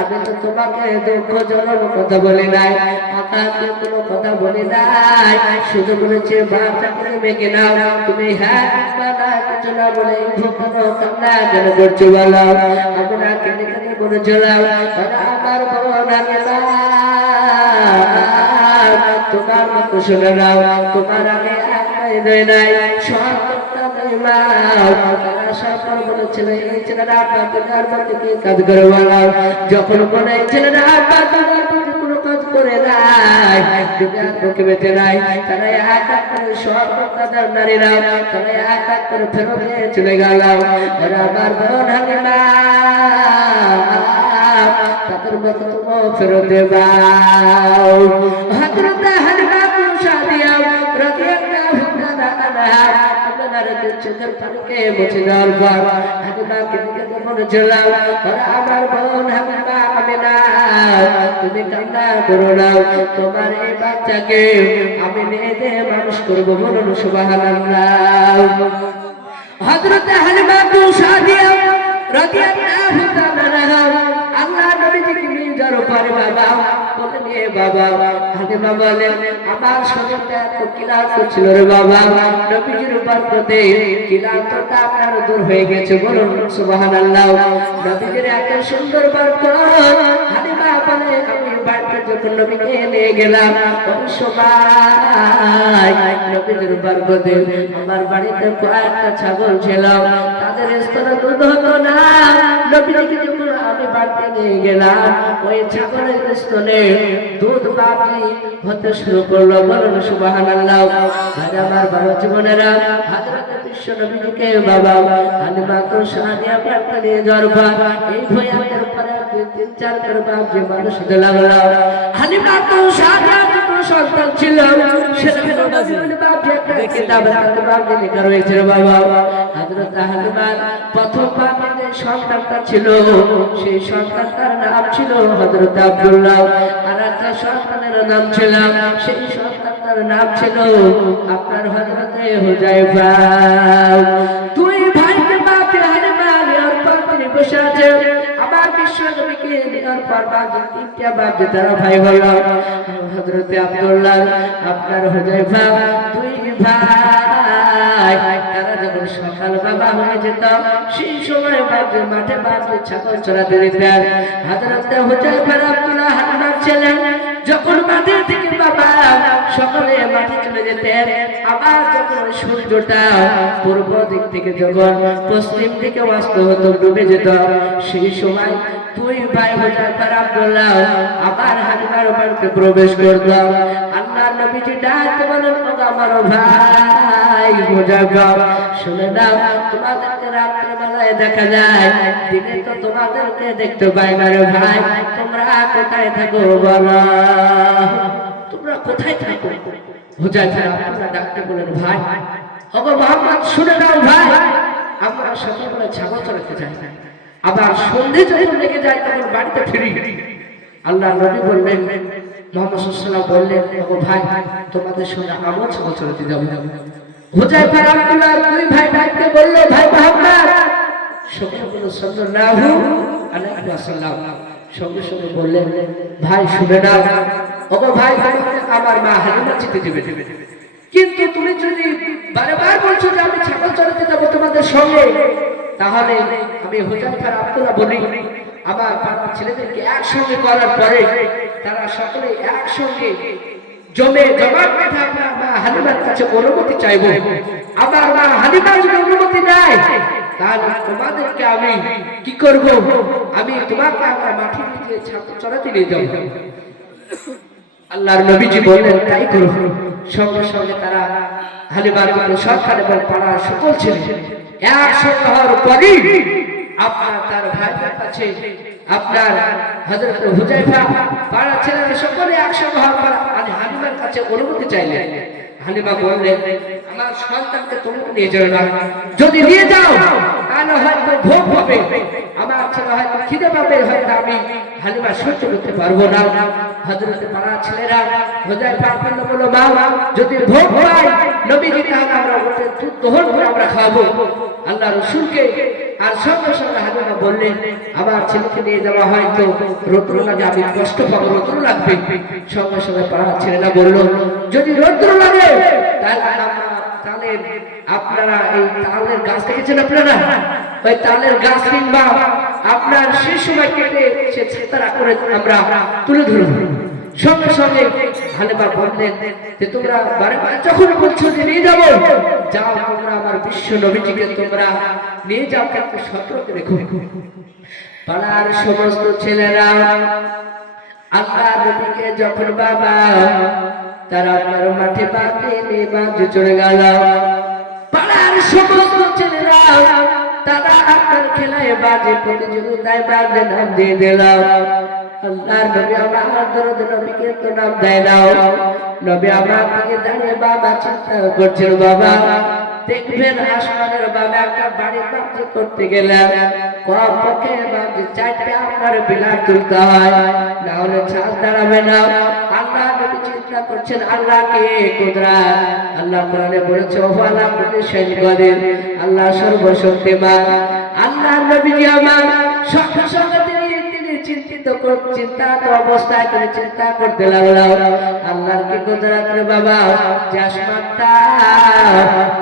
আমি তো তোমাকে দুঃখজনক কথা বলি নাই আকাশে কোনো কথা বলি নাই শুধু বলেছে বাচ্চাকে মেঘে নাও তুমি হ্যাঁ কিছু না বলে কান্না কেন করছো বলো আমরা কেঁদে কেঁদে বলেছিলাম আমার তোমার মতো শুনে নাও তোমার আগে একটাই দেয় নাই সত্যতা নেই মা সরকার বলেছিল এই ছেলেরা আপনার মধ্যে কি কাজ করে বলো যখন কোন এই ছেলেরা আপনার কোনো কাজ করে নাই দুনিয়ার বেঁচে নাই তারা এক এক করে সরকার নারীরা তারা এক এক করে ফেরত নিয়ে চলে গেল আমার বোন হালিমা তাদের মতো তোমার ফেরত দেবাও। হযরত হালিমা সাদিয়া রাদিয়াল্লাহু তাআলা আপনার চোখের পানিকে মুছে দেওয়ার পর হালিমাকে দেখে বলেছিলাম আমার বোন হালিমা আমিনা তুমি কান্না করো না তোমার এই বাচ্চাকে আমি মেয়েদে মানুষ করবো বলুন সুবহানাল্লাহ। হযরত হালিমা সাদিয়া রাদিয়াল্লাহু তাআলা আল্লাহ নবীজিকে নিয়ে যার পরে বাবা বলে নিয়ে বাবা হালিমা বলে আমার শরীরটা এত ক্লান্ত ছিল রে বাবা নবীজির বরকতে ক্লান্তটা আপনার দূর হয়ে গেছে বলুন সুবহানাল্লাহ। নবীজির এত সুন্দর বরকত হালিমা বলে আমি বাড়িতে যখন নবীকে নিয়ে গেলাম ওই সময় নবীজির বরকতে আমার বাড়িতে কয়েকটা ছাগল ছিল তাদের স্তনে দুধ হতো না নবীজিকে যখন আমি বাড়িতে নিয়ে গেলাম ওই ছাগলের স্তনে দুধ বাকি হতে শুরু করলো বলুন সুবহানাল্লাহ। আজ আমার বড় জীবনেরা হযরত বিশ্ব নবীজিকে বাবা হালিমা সাদিয়া বাড়িতে নিয়ে যাওয়ার পর এই ভয়ানক পরে 3-4 করে বাপ যে মানুষ হতে লাগলো হালিমা সাদিয়া সন্তান ছিল সেটা বাপ যে একটা কিতাব বাপ যে লেখা রয়েছে বাবা হযরত হালিমার প্রথম বাপে যে সন্তানটা ছিল সেই সন্তানটার নাম ছিল হযরত আব্দুল্লাহ আর একটা সন্তানের নাম ছিল সেই সন্তানটার নাম ছিল আপনার হযরত হুযায়ফা। দুই ভাইকে বাপে হালিমা নেওয়ার পর তিনি বসে আছে আমার বিশ্ব নবীকে নেওয়ার পর বাপ তিনটা বাপ যে তারা ভাই হলো হযরত আব্দুল্লাহ আপনার হুযায়ফা দুই ভাই তারা যখন সকাল বাবা হয়ে যেত সেই সময় বাপে মাঠে বাপে ছাগল চড়াতে দিতেন হযরত হুযায়ফা আব্দুল্লাহ হালিমার ছেলে যখন মাঠে থেকে বাবা সকালে মাঠে চলে যেতেন আবার যখন সূর্যটা পূর্ব দিক থেকে যখন পশ্চিম দিকে অস্ত হতো ডুবে যেত সেই সময় দুই ভাই হুযায়ফা আব্দুল্লাহ আবার হালিমার বাড়িতে প্রবেশ করত। আল্লাহ নবীজি ডাকতে বলেন ও আমার ভাই হুযায়ফা শুনে নাও তোমাদেরকে রাতের বেলায় দেখা যায় দিনে তো তোমাদেরকে দেখতে পাই না রে ভাই তোমরা কোথায় থাকো বলো তোমরা কোথায় থাকো। হুযায়ফা আব্দুল্লাহ ডাকতে বলেন ভাই ওগো মুহাম্মদ শুনে নাও ভাই আমরা সকালবেলা ছাগল চড়াতে যাই আবার সন্ধ্যে যখন লেগে যায় তখন বাড়িতে ফিরি। আল্লাহ নবী বললেন মুহাম্মদ সাল্লাল্লাহু আলাইহি বললেন ওগো ভাই তোমাদের সঙ্গে আমরাও ছাগল চড়াতে যাব। হুযায়ফা আব্দুল্লাহ দুই ভাই ডাকতে বলল ভাই মুহাম্মদ সকালবেলা সাল্লাল্লাহু আলাইহি ওয়াসাল্লাম সঙ্গে সঙ্গে বললেন, ভাই শুনে নাও, ওগো ভাই, আমার মা হালিমা যেতে দেবে, কিন্তু তুমি যদি বারবার বলছো যে আমি ছাগল চড়াতে যাবো তোমাদের সঙ্গে, তাহলে আমি হুযায়ফার আব্দুল্লাহ বলি আমার ছেলেদেরকে একসঙ্গে করার পরে তারা সকলে একসঙ্গে জমাট বেঁধে আমার মা হালিমার কাছে অনুমতি চাইবো। আমার মা হালিমা যদি অনুমতি দেয়, তাহলে তোমাদেরকে আমি কি করব, আমি তোমাকে আমার মাঠে নিয়ে ছাগল চড়াতে নিয়ে যাবো। আল্লাহর নবীজি বললেন, তাই করো। সঙ্গে সঙ্গে তারা হালিমার সরকার এবং পাড়ার সকল ছেলে একসঙ্গে হওয়ার পরই আপনার তার ভাইয়ের কাছে আপনার হযরত হুযায়ফা পাড়ার ছেলেরা সকলে একসঙ্গে হওয়ার পর হালিমার কাছে অনুমতি চাইলেন। হালিমা বললেন, আমার সন্তানকে তুমি নিয়ে যাও না, যদি নিয়ে যাও তাহলে হয়তো ভোগ হবে, আমার ছেলে হয়তো খিদে পাবে, হয়তো আমি হালিমা সহ্য করতে পারবো না। হযরত পাড়ার ছেলেরা হুযায়ফা বলল, মা যদি ভোগ হয় নবীজি তাহলে আমরা ওকে দুধ দহন করে আমরা খাবো আল্লাহ রাসূলকে। আর সঙ্গে সঙ্গে হালিমা বললেন, আমার ছেলেকে নিয়ে যাওয়া হয়তো রৌদ্র লাগে, আমি কষ্ট পাবো, রৌদ্র লাগবে। সঙ্গে সঙ্গে পাড়ার ছেলেরা বলল, যদি রৌদ্র লাগে তাহলে আপনারা এই তালের গাছ দেখেছেন, আপনারা ওই তালের গাছ কিংবা আপনার সেই সময় কেটে সে ছাতারা করে আমরা তুলে ধরব। সঙ্গে সঙ্গে হালিমা বললেন যে তোমরা বারবার যখন বলছো যে নিয়ে যাবো, যাও তোমরা আমার বিশ্ব নবীজিকে তোমরা নিয়ে যাও, কিন্তু সতর্ক রেখো। পাড়ার সমস্ত ছেলেরা আল্লাহ নবীকে যখন বাবা তারা আপনার মাঠে বাঁধে চলে গেল, পাড়ার সমস্ত ছেলেরা তারা আপনার খেলায় বাজে প্রতিযোগিতায় বাজে নাম দিয়ে দিল। আল্লাহর নবী আমার দরদ নবীকে তো নাম দেয় নাও। নবী আমার দিকে দাঁড়িয়ে বাবা চিন্তা করছিল, বাবা দেখবেন আসমানের বাবা একটা বাড়ি বাঁধি করতে গেলে কমপক্ষে বাঁধি 4টা আপনার পিলার তুলতে হয়, না হলে ছাদ দাঁড়াবে না। আল্লাহ নবী চিন্তা করছেন আল্লাহকে কুদরত। আল্লাহ কোরআনে বলেছে, ওয়ালা কুল্লি শাইইন কাদির, আল্লাহ সর্বশক্তিমান। আল্লাহ নবীজি আমার সঙ্গে সঙ্গে চিন্তা অবস্থায় করে চিন্তা করতে লাগলো, আল্লাহর কি কুদরত রে বাবা, যে আসমানটা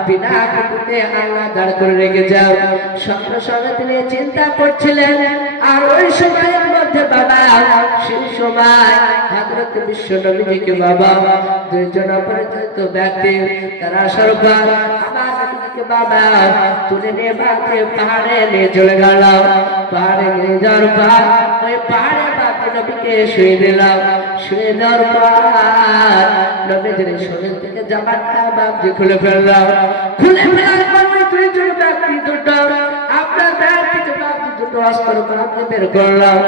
বিনা কিছুতে আল্লাহ দাঁড় করে রেখে যাও। সঙ্গে সঙ্গে তিনি চিন্তা করছিলেন। আর ওই সময়ের মধ্যে বাবা, সেই সময় হযরত বিশ্ব নবীজিকে বাবা দুইজন অপরিচিত ব্যক্তি তারা সরকার আমার নবীজিকে বাবা তুলে নিয়ে বাঁধে পাহাড়ে নিয়ে চলে গেল। পাহাড়ে নিয়ে যাওয়ার পর ওই পাহাড়ে বাঁধে নবীকে শুয়ে দিলাম। শুয়ে দেওয়ার পর নবীজির শরীর থেকে জামাটা বাবজি খুলে ফেললাম। খুলে ফেলার পর ওই দুইজন ব্যক্তি দুটো আপনার ব্যক্তিকে বাবজি দুটো অস্ত্র বাবজি বের করলাম।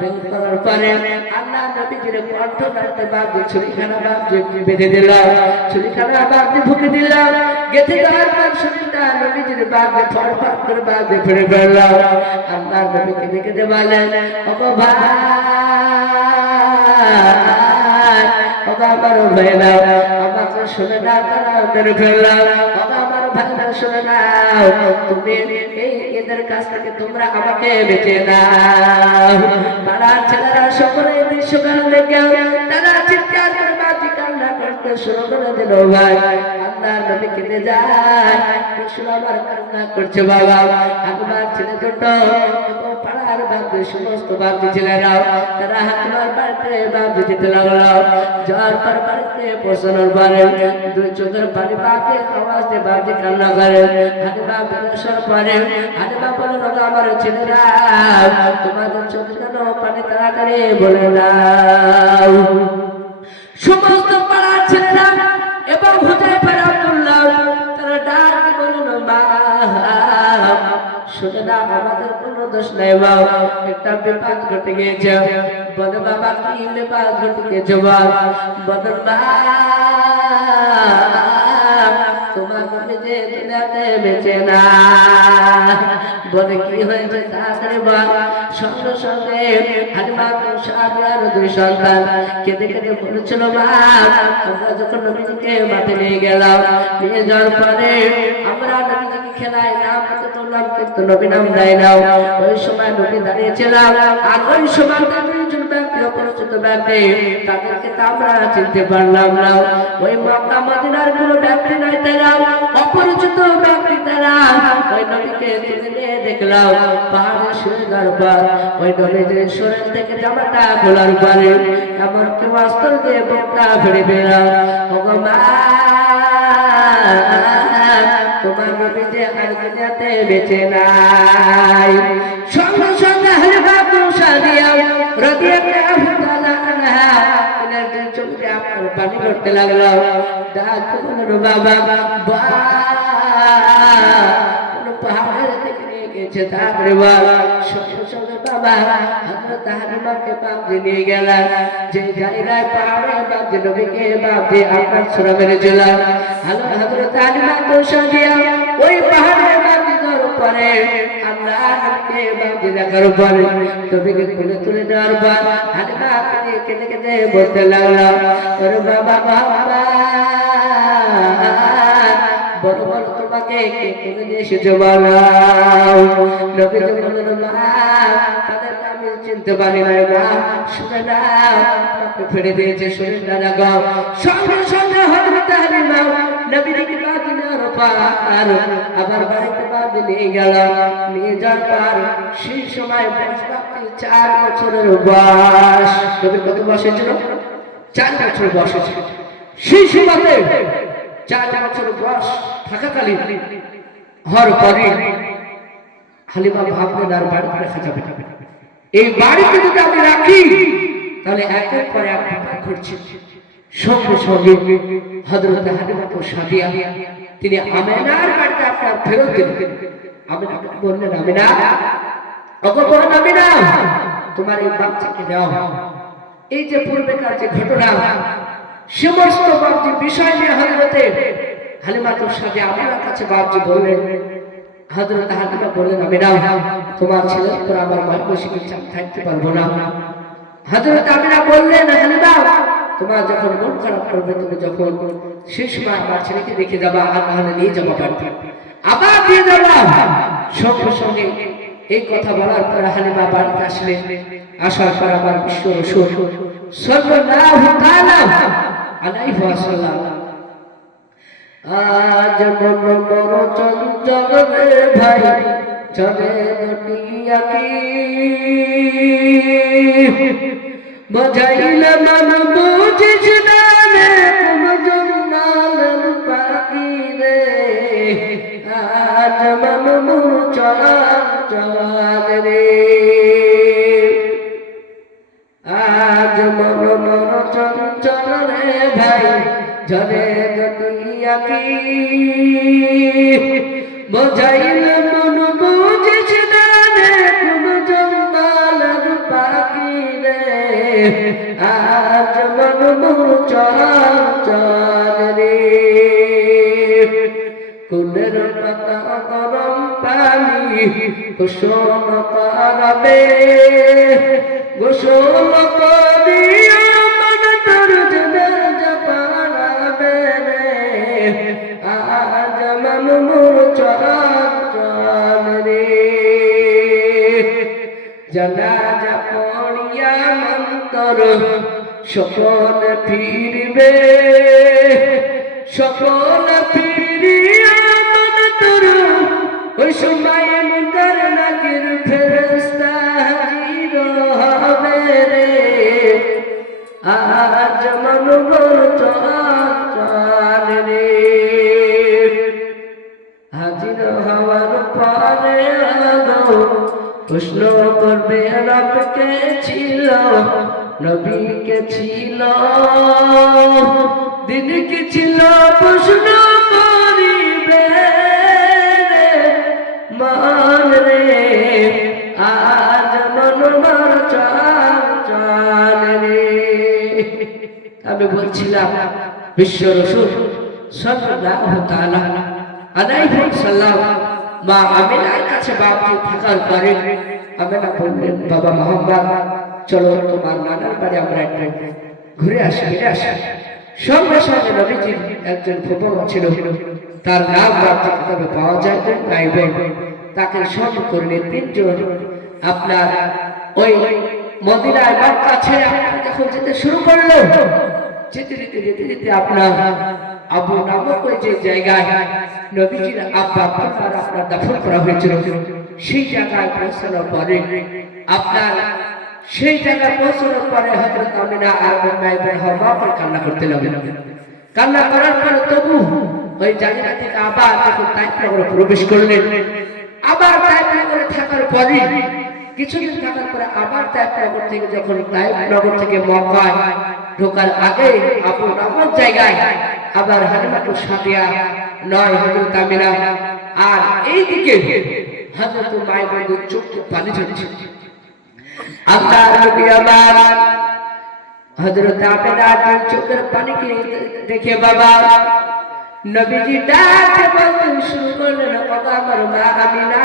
বের করার পরে আল্লাহ নবীজির কণ্ঠ কাটতে বাবজি ছুরিখানা বাবজি বেঁধে দিলাম। ছুরিখানা বাবজি ঢুকে দিলাম। গেঁথে দেওয়ার পর শরীরটা নবীজির বাবজি ফরফর করে বাবজি ফেলে ফেললাম। আল্লাহ নবীকে দেখে দে বলেন, ওগো ভাই, ওগো আমার ভাইরা, আমাকে শুনে না তারা মেরে ফেললাম। ওগো আমার ভাইরা শুনে নাও, তুমি এই এদের কাছ থেকে তোমরা আমাকে বেঁচে নাও। পাড়ার ছেলেরা সকলে দৃশ্যকাল দেখে তারা চিৎকার করে বাজি কান্না করতে শুরু করে দিল। ভাই আল্লাহর নবী কেঁদে যায়, শুনে আমার কান্না করছে। বাবা আমার ছেলে দুটো পাড়ার বাড়িতে সমস্ত বাড়ি ছেলেরাও তারা হাকিমার বাড়িতে বাড়ি যেতে লাগলো। যাওয়ার পর বাড়িতে পৌঁছানোর পরে দুই চোখের পানি বাপে আওয়াজ দিয়ে বাড়ি কান্না করে। হাকিমা বেরোসার পরে হাকিমা বলেন, আমার ছেলেরা তোমাদের চোখে কেন পানি তাড়াতাড়ি বলে দাও। সমস্ত পাড়ার ছেলেরা এবং হুযায়ফা আব্দুল্লাহ তারা ডাক বলেন, মা শুনে না, আমাদের কোনো দোষ নাই বাবা, একটা বিপদ ঘটে গিয়েছে। বলে বাবা কি বিপদ ঘটে গিয়েছে? বলে মা তোমার যে দুনিয়াতে বেঁচে না। বলে কি হয়েছে তাড়াতাড়ি বল। সঙ্গে সঙ্গে হালিমা সাহাবীর দুই সন্তান কেঁদে কেঁদে বলেছিল, মা আমরা যখন নবীজিকে মাঠে নিয়ে গেলাম, নিয়ে যাওয়ার পরে আমরা নবীজিকে খেলায় নাম তো করলাম কিন্তু নবী নাম দেয় না। ওই সময় নবী দাঁড়িয়েছিলাম আর ওই সময় দুইজন ব্যক্তি অপরিচিত ব্যক্তি, তাদেরকে তো আমরা চিনতে পারলাম না। ওই মক্কা মদিনার কোনো ব্যক্তি নাই, তারা অপরিচিত ব্যক্তি। তারা ওই নবীকে তুলে দেখলাম পাহাড়ে শুয়ে গর্বার ওই নবীদের শরীর থেকে জামাটা খোলার পরে এমন কেউ অস্ত্র দিয়ে বুকটা ফেড়ে বেরাও, তোমার নবী যে আর দুনিয়াতে বেঁচে নাই। সঙ্গে সঙ্গে হালিফা সাদিয়া রাদিয়াল্লাহু তাআলা আনহা তিনার চোখে আপনার পানি পড়তে লাগলো। ডাক বলল বাবা পাহাড়ের থেকে নিয়ে গেছে, তারপরে সঙ্গে সঙ্গে বাবা হযরত হালিমাকে বাপ নিয়ে গেলেন। যে জায়গায় পাহাড়ে বাপ যে নবীকে বাপ যে আপনার ছোড়া মেরেছিল, হযরত হালিমা তো সাদিয়া ওই পাহাড়ের বাপের উপরে আল্লাহকে বাপ যে দেখার উপরে নবীকে কোলে তুলে দেওয়ার পর হালিমা কেঁদে কেঁদে বলতে লাগলো, ওরে বাবা বাবা বড় বড় তোমাকে কে তুলে নিয়ে এসেছে বলাও। নবী তো বললেন মা তাদেরকে আমি চিনতে পারি না, মা শুনে না আমাকে ফেলে দিয়েছে শরীর দাদা গাও। সঙ্গে সঙ্গে হযরত হালিমা নবীকে বাদিনার পার আবার বাড়িতে বাদ নিয়ে গেল। নিয়ে যাওয়ার পর সেই সময় বয়স 4 বছরের বয়স। নবীর কত বয়স ছিল? 4 বছর বয়স ছিল। সেই সময়তে 4 বছর বয়স থাকাকালীন হওয়ার পরে হালিমা ভাবলেন আর বাড়িতে রাখা যাবে না, এই বাড়িতে যদি আমি রাখি তাহলে একের পর এক বিপদ ঘটছে। সঙ্গে সঙ্গে হযরত হালিমা সাদিয়া তিনি আমেনার বাড়িতে আপনার ফেরত দিলেন। আমেনা বললেন আমেনা, অগপন আমেনা তোমার এই বাচ্চাকে দাও। এই যে পূর্বেকার যে ঘটনা সমস্ত বাপজি বিষয় নিয়ে হযরতে হালিমা সাদিয়া আমেনার কাছে বাপজি বললেন। হযরত হালিমা বললেন আমেনা তোমার ছেলে তো আমার মানসিক চাপ থাকতে পারবো না। হযরত আমেনা বললেন হালিমা তোমার যখন মন খারাপ করবে তুমি যখন সেই সময় আমার ছেলেকে দেখে যাবা আর নাহলে নিয়ে যাবো বাড়িতে আবার দিয়ে যাবা। সঙ্গে সঙ্গে এই কথা বলার পর হালিমা বাড়িতে আসলেন। আসার পর আমার বিশ্ব রাসূল সাল্লাল্লাহু তাআলা আলাইহি ওয়াসাল্লাম আজ মন বড় চঞ্চল রে ভাই চলে দুনিয়া কি বজাইলে মন বুঝিস না রে কোন জন্নালের পাখি রে। আজ মন বড় চঞ্চল রে, আজ মন বড় চঞ্চল রে ভাই চলে দুনিয়া কি বজাইলে মন বুঝিস না রে কোন জন্নালের পাখি রে। আজ মন বড় চঞ্চল রে, কুলের পাতা গরম পানি গোসল করাবে, গোসল করিয়া মন তোর জনাজা পড়াবে রে। আজ মন বড় চঞ্চল রে, জানাজা পড়িয়া মন তোর সকল ফিরবে, সকল ফিরিয়া মন তোর ওই সময় মুদার নাকির ফেরেশতা হাজির হবে রে। আজ মন বড় চঞ্চল রে, হাজির হওয়ার পরে প্রশ্ন করবে রবকে ছিল নবীকে ছিল দিন কি ছিল প্রশ্ন করিবে মান রে। আজ মন বড় চঞ্চল রে। আমি বলছিলাম বিশ্ব রাসূল সাল্লাল্লাহু তাআলা আলাইহি ওয়াসাল্লাম মা আমিনার কাছে বাপজি থাকার পরে আমিনা বললেন বাবা মুহাম্মদ চলো তোমার নানার বাড়ি আমরা একটু ঘুরে আসি ফিরে আসি। সঙ্গে সঙ্গে নবীজির একজন ফুফা ছিল, তার নাম বাপজি কিতাবে পাওয়া যায় তো নাইবে। তাকে স্মরণ করলেন। তিনজন আপনার ওই মদিনায় মক্কা ছেড়ে আপনার যখন যেতে শুরু করলো, যেতে যেতে যেতে যেতে আপনার আবু নামক ওই যে জায়গায় নবীজির আব্বা আপনার দাফন করা হয়েছিল, সেই জায়গায় পৌঁছানোর পরে আপনার সেই জায়গায় পৌঁছানোর পরে হযরত আমিনা আর উম্মে ইবনে হাওয়া করে কান্না করতে লাগলেন। কান্না করার পরে তবু ওই জায়গা থেকে আবার যখন তাইফ নগরে প্রবেশ করলেন, আবার তাইফ নগরে থাকার পরে কিছুদিন থাকার পরে আবার তাইফ নগর থেকে যখন তাইফ নগর থেকে মক্কায় ঢোকার আগে আবু নামক জায়গায় আবার হালিমাতুল সাদিয়া নয় হযরত আমিনা আর এইদিকে হযরত মাইমুনের চোখে পানি ঝরছে। আল্লাহর নবী আমার হযরত আমিনার চোখের পানিকে দেখে বাবা নবীজি ডাকে বলতে শুরু করলেন, বাবা আমার মা আমিনা,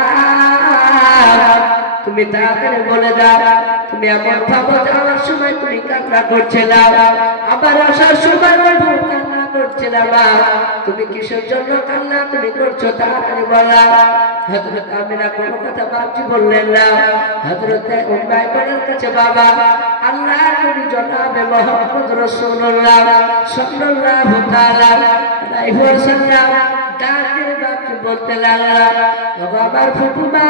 তুমি তাড়াতাড়ি বলে দাও, তুমি এমন ভাবো যাওয়ার সময় তুমি কান্না করছিলে, আবার আসার সময় কান্না করছিলে, মা তুমি কিসের জন্য কান্না তুমি করছো, তাড়াতাড়ি বলো। হযরত আমিনা কোনো কথা বাকি বললেন না। হযরত উম্মে ইবনের কাছে বাবা আল্লাহর নবী জনাবে মুহাম্মদ রাসূলুল্লাহ সাল্লাল্লাহু তাআলা আলাইহি ওয়াসাল্লাম ডাকে বাকি বলতে লাগলেন, বাবার ফুফুমা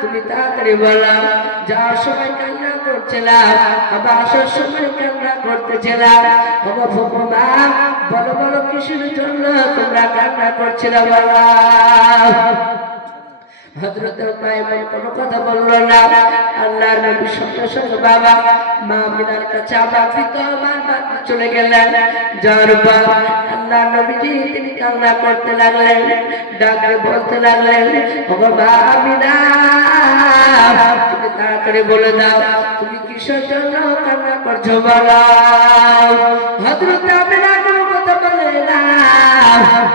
তুমি তাড়াতাড়ি বলো, যাওয়ার সময় কান্না করছিলাম, আবার আসার সময় কান্না করতেছিলাম, বাবা ফুফুমা বলো বলো কিসের জন্য তোমরা কান্না করছিলে বলো। হযরত মাইমুন কোনো কথা বলল না। আল্লাহর নবী সঙ্গে সঙ্গে বাবা মা আমিনার কাছে আবার দ্বিতীয়বার চলে গেলেন। যাওয়ার পর আল্লাহর নবীজি তিনি কান্না করতে লাগলেন, ডাকে বলতে লাগলেন, ও মা আমিনা তুমি তাড়াতাড়ি বলে দাও তুমি কিসের জন্য কান্না করছো বলো। হযরত আমিনা কোনো কথা বলে না।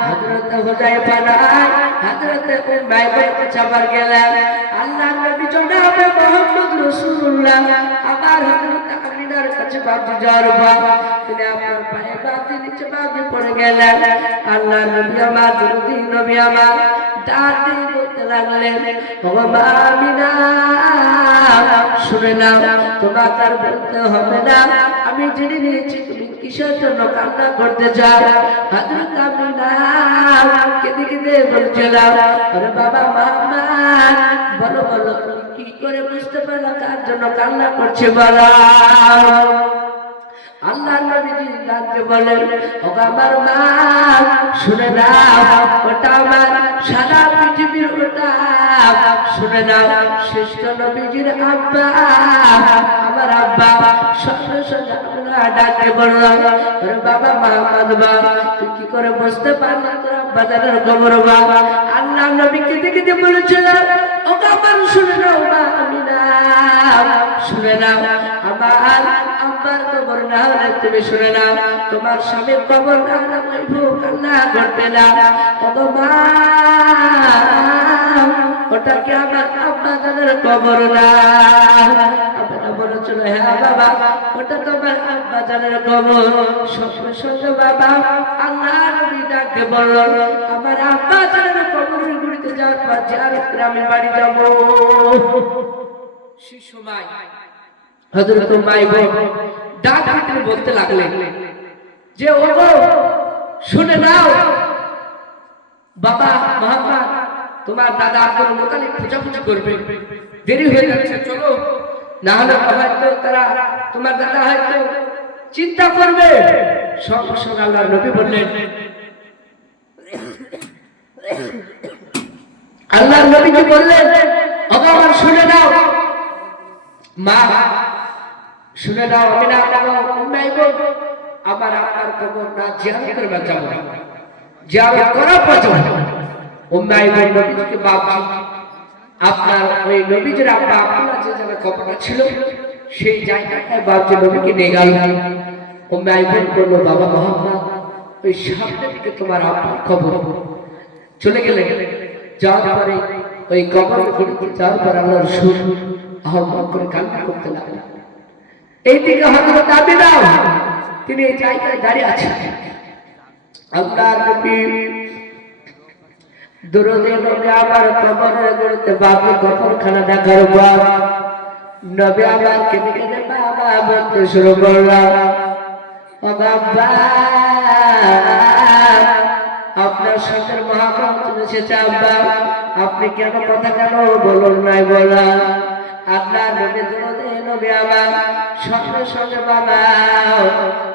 হযরত হুযায়ফা নাই, হযরত উম্মে ইবনের কাছে আবার গেলেন। আল্লাহর নবী জনাবে মুহাম্মদ রাসূলুল্লাহ আবার হযরত আমিনার কাছে বাজি যাওয়ার পর তিনি আপনার পায়ে বাজি নিচে বাজি পড়ে গেলেন। আল্লাহর নবী আমার দুরুদি নবী আমার ডাকে বলতে লাগলেন, ও মা আমিনা শুনে নাও, তোমাকে আর বলতে হবে না, আমি জেনে নিয়েছি তুমি কিসের জন্য কান্না করতে চাও। হযরত আমিনা কেঁদে কেঁদে বলছিলাম, আরে বাবা মুহাম্মদ বলো বলো তুমি কি করে বুঝতে পারলা কার জন্য কান্না করছে বলো। আল্লাহর নবীজি ডাকতে বলেন, ও আমার মা শুনে নাও, ওটা আমার সারা পৃথিবীর ওটা শুনে নাও, শ্রেষ্ঠ নবীজির আব্বা আমার আব্বা। সঙ্গে সঙ্গে আমরা ডাকতে বললাম, আরে বাবা মুহাম্মদ বাবা তুই কি করে বুঝতে পারলি তোর আব্বা জানের খবর বাবা। আল্লাহর নবী কেঁদে কেঁদে বলেছিলেন, ও আমার শুনে নাও মা আমিনা শুনে নাও, আমার আব্বার কবর না হলে তুমি শুনে নাও, তোমার স্বামীর কবর না হলে কান্না করতে না। ও মা ওটা কি আমার আব্বা জানের কবর না? আপনারা বলেছিল হ্যাঁ বাবা ওটা তোমার আব্বা জানের কবর। সঙ্গে সঙ্গে বাবা আল্লাহ নবী ডাকতে বলল, আমার আব্বা জানের কবরের গুড়িতে যাওয়ার পর জিয়ারত করে আমি বাড়ি যাব। সেই সময় হযরত মাইমুন ডাক দিতে বলতে লাগলেন যে ওগো শুনে নাও, বাবা মুহাম্মদ তোমার দাদা আব্দুল মুতালিব পূজা করবে, দেরি হয়ে যাচ্ছে, চলো না হলে হয়তো তারা তোমার দাদা হয়তো চিন্তা করবে। সঙ্গে সঙ্গে আল্লাহর নবী বললেন, আল্লাহর নবীজি বললেন, ওগো আমার শুনে নাও মা শুনে নাও, আমি না উম্মে ইবন আমার আপনার কবর না জিয়ারত করবে যাব না, জিয়ারত করা পর্যন্ত উম্মে ইবন নবীজিকে বাপজি আপনার ওই নবীজির আব্বা আপনার যে জায়গায় কবরটা ছিল সেই জায়গাটায় বাপজি নবীকে নিয়ে গেল। উম্মে ইবন বলল, বাবা মুহাম্মদ ওই সামনে দিকে তোমার আব্বার কবর। চলে গেলেন, যাওয়ার পরে ওই কবর গুলিতে যাওয়ার পর আল্লাহর সুর আহ্বান করে কান্না করতে লাগলেন। এইদিকে হযরত আমিনা তিনি এই জায়গায় দাঁড়িয়ে আছেন। আল্লাহর নবী দরুদে নবী আমার কবরের গড়তে বাপে কবরখানা দেখার পর নবী আমার কেঁদে কেঁদে বাবা বলতে শুরু করলাম, ও বাবা আপনার সাথে মহাপ্রভু এসেছে আব্বা, আপনি কেন কথা কেন বলুন নাই বলা। আপনার নবী দরুদে নবী আমার সঙ্গে সঙ্গে বাবা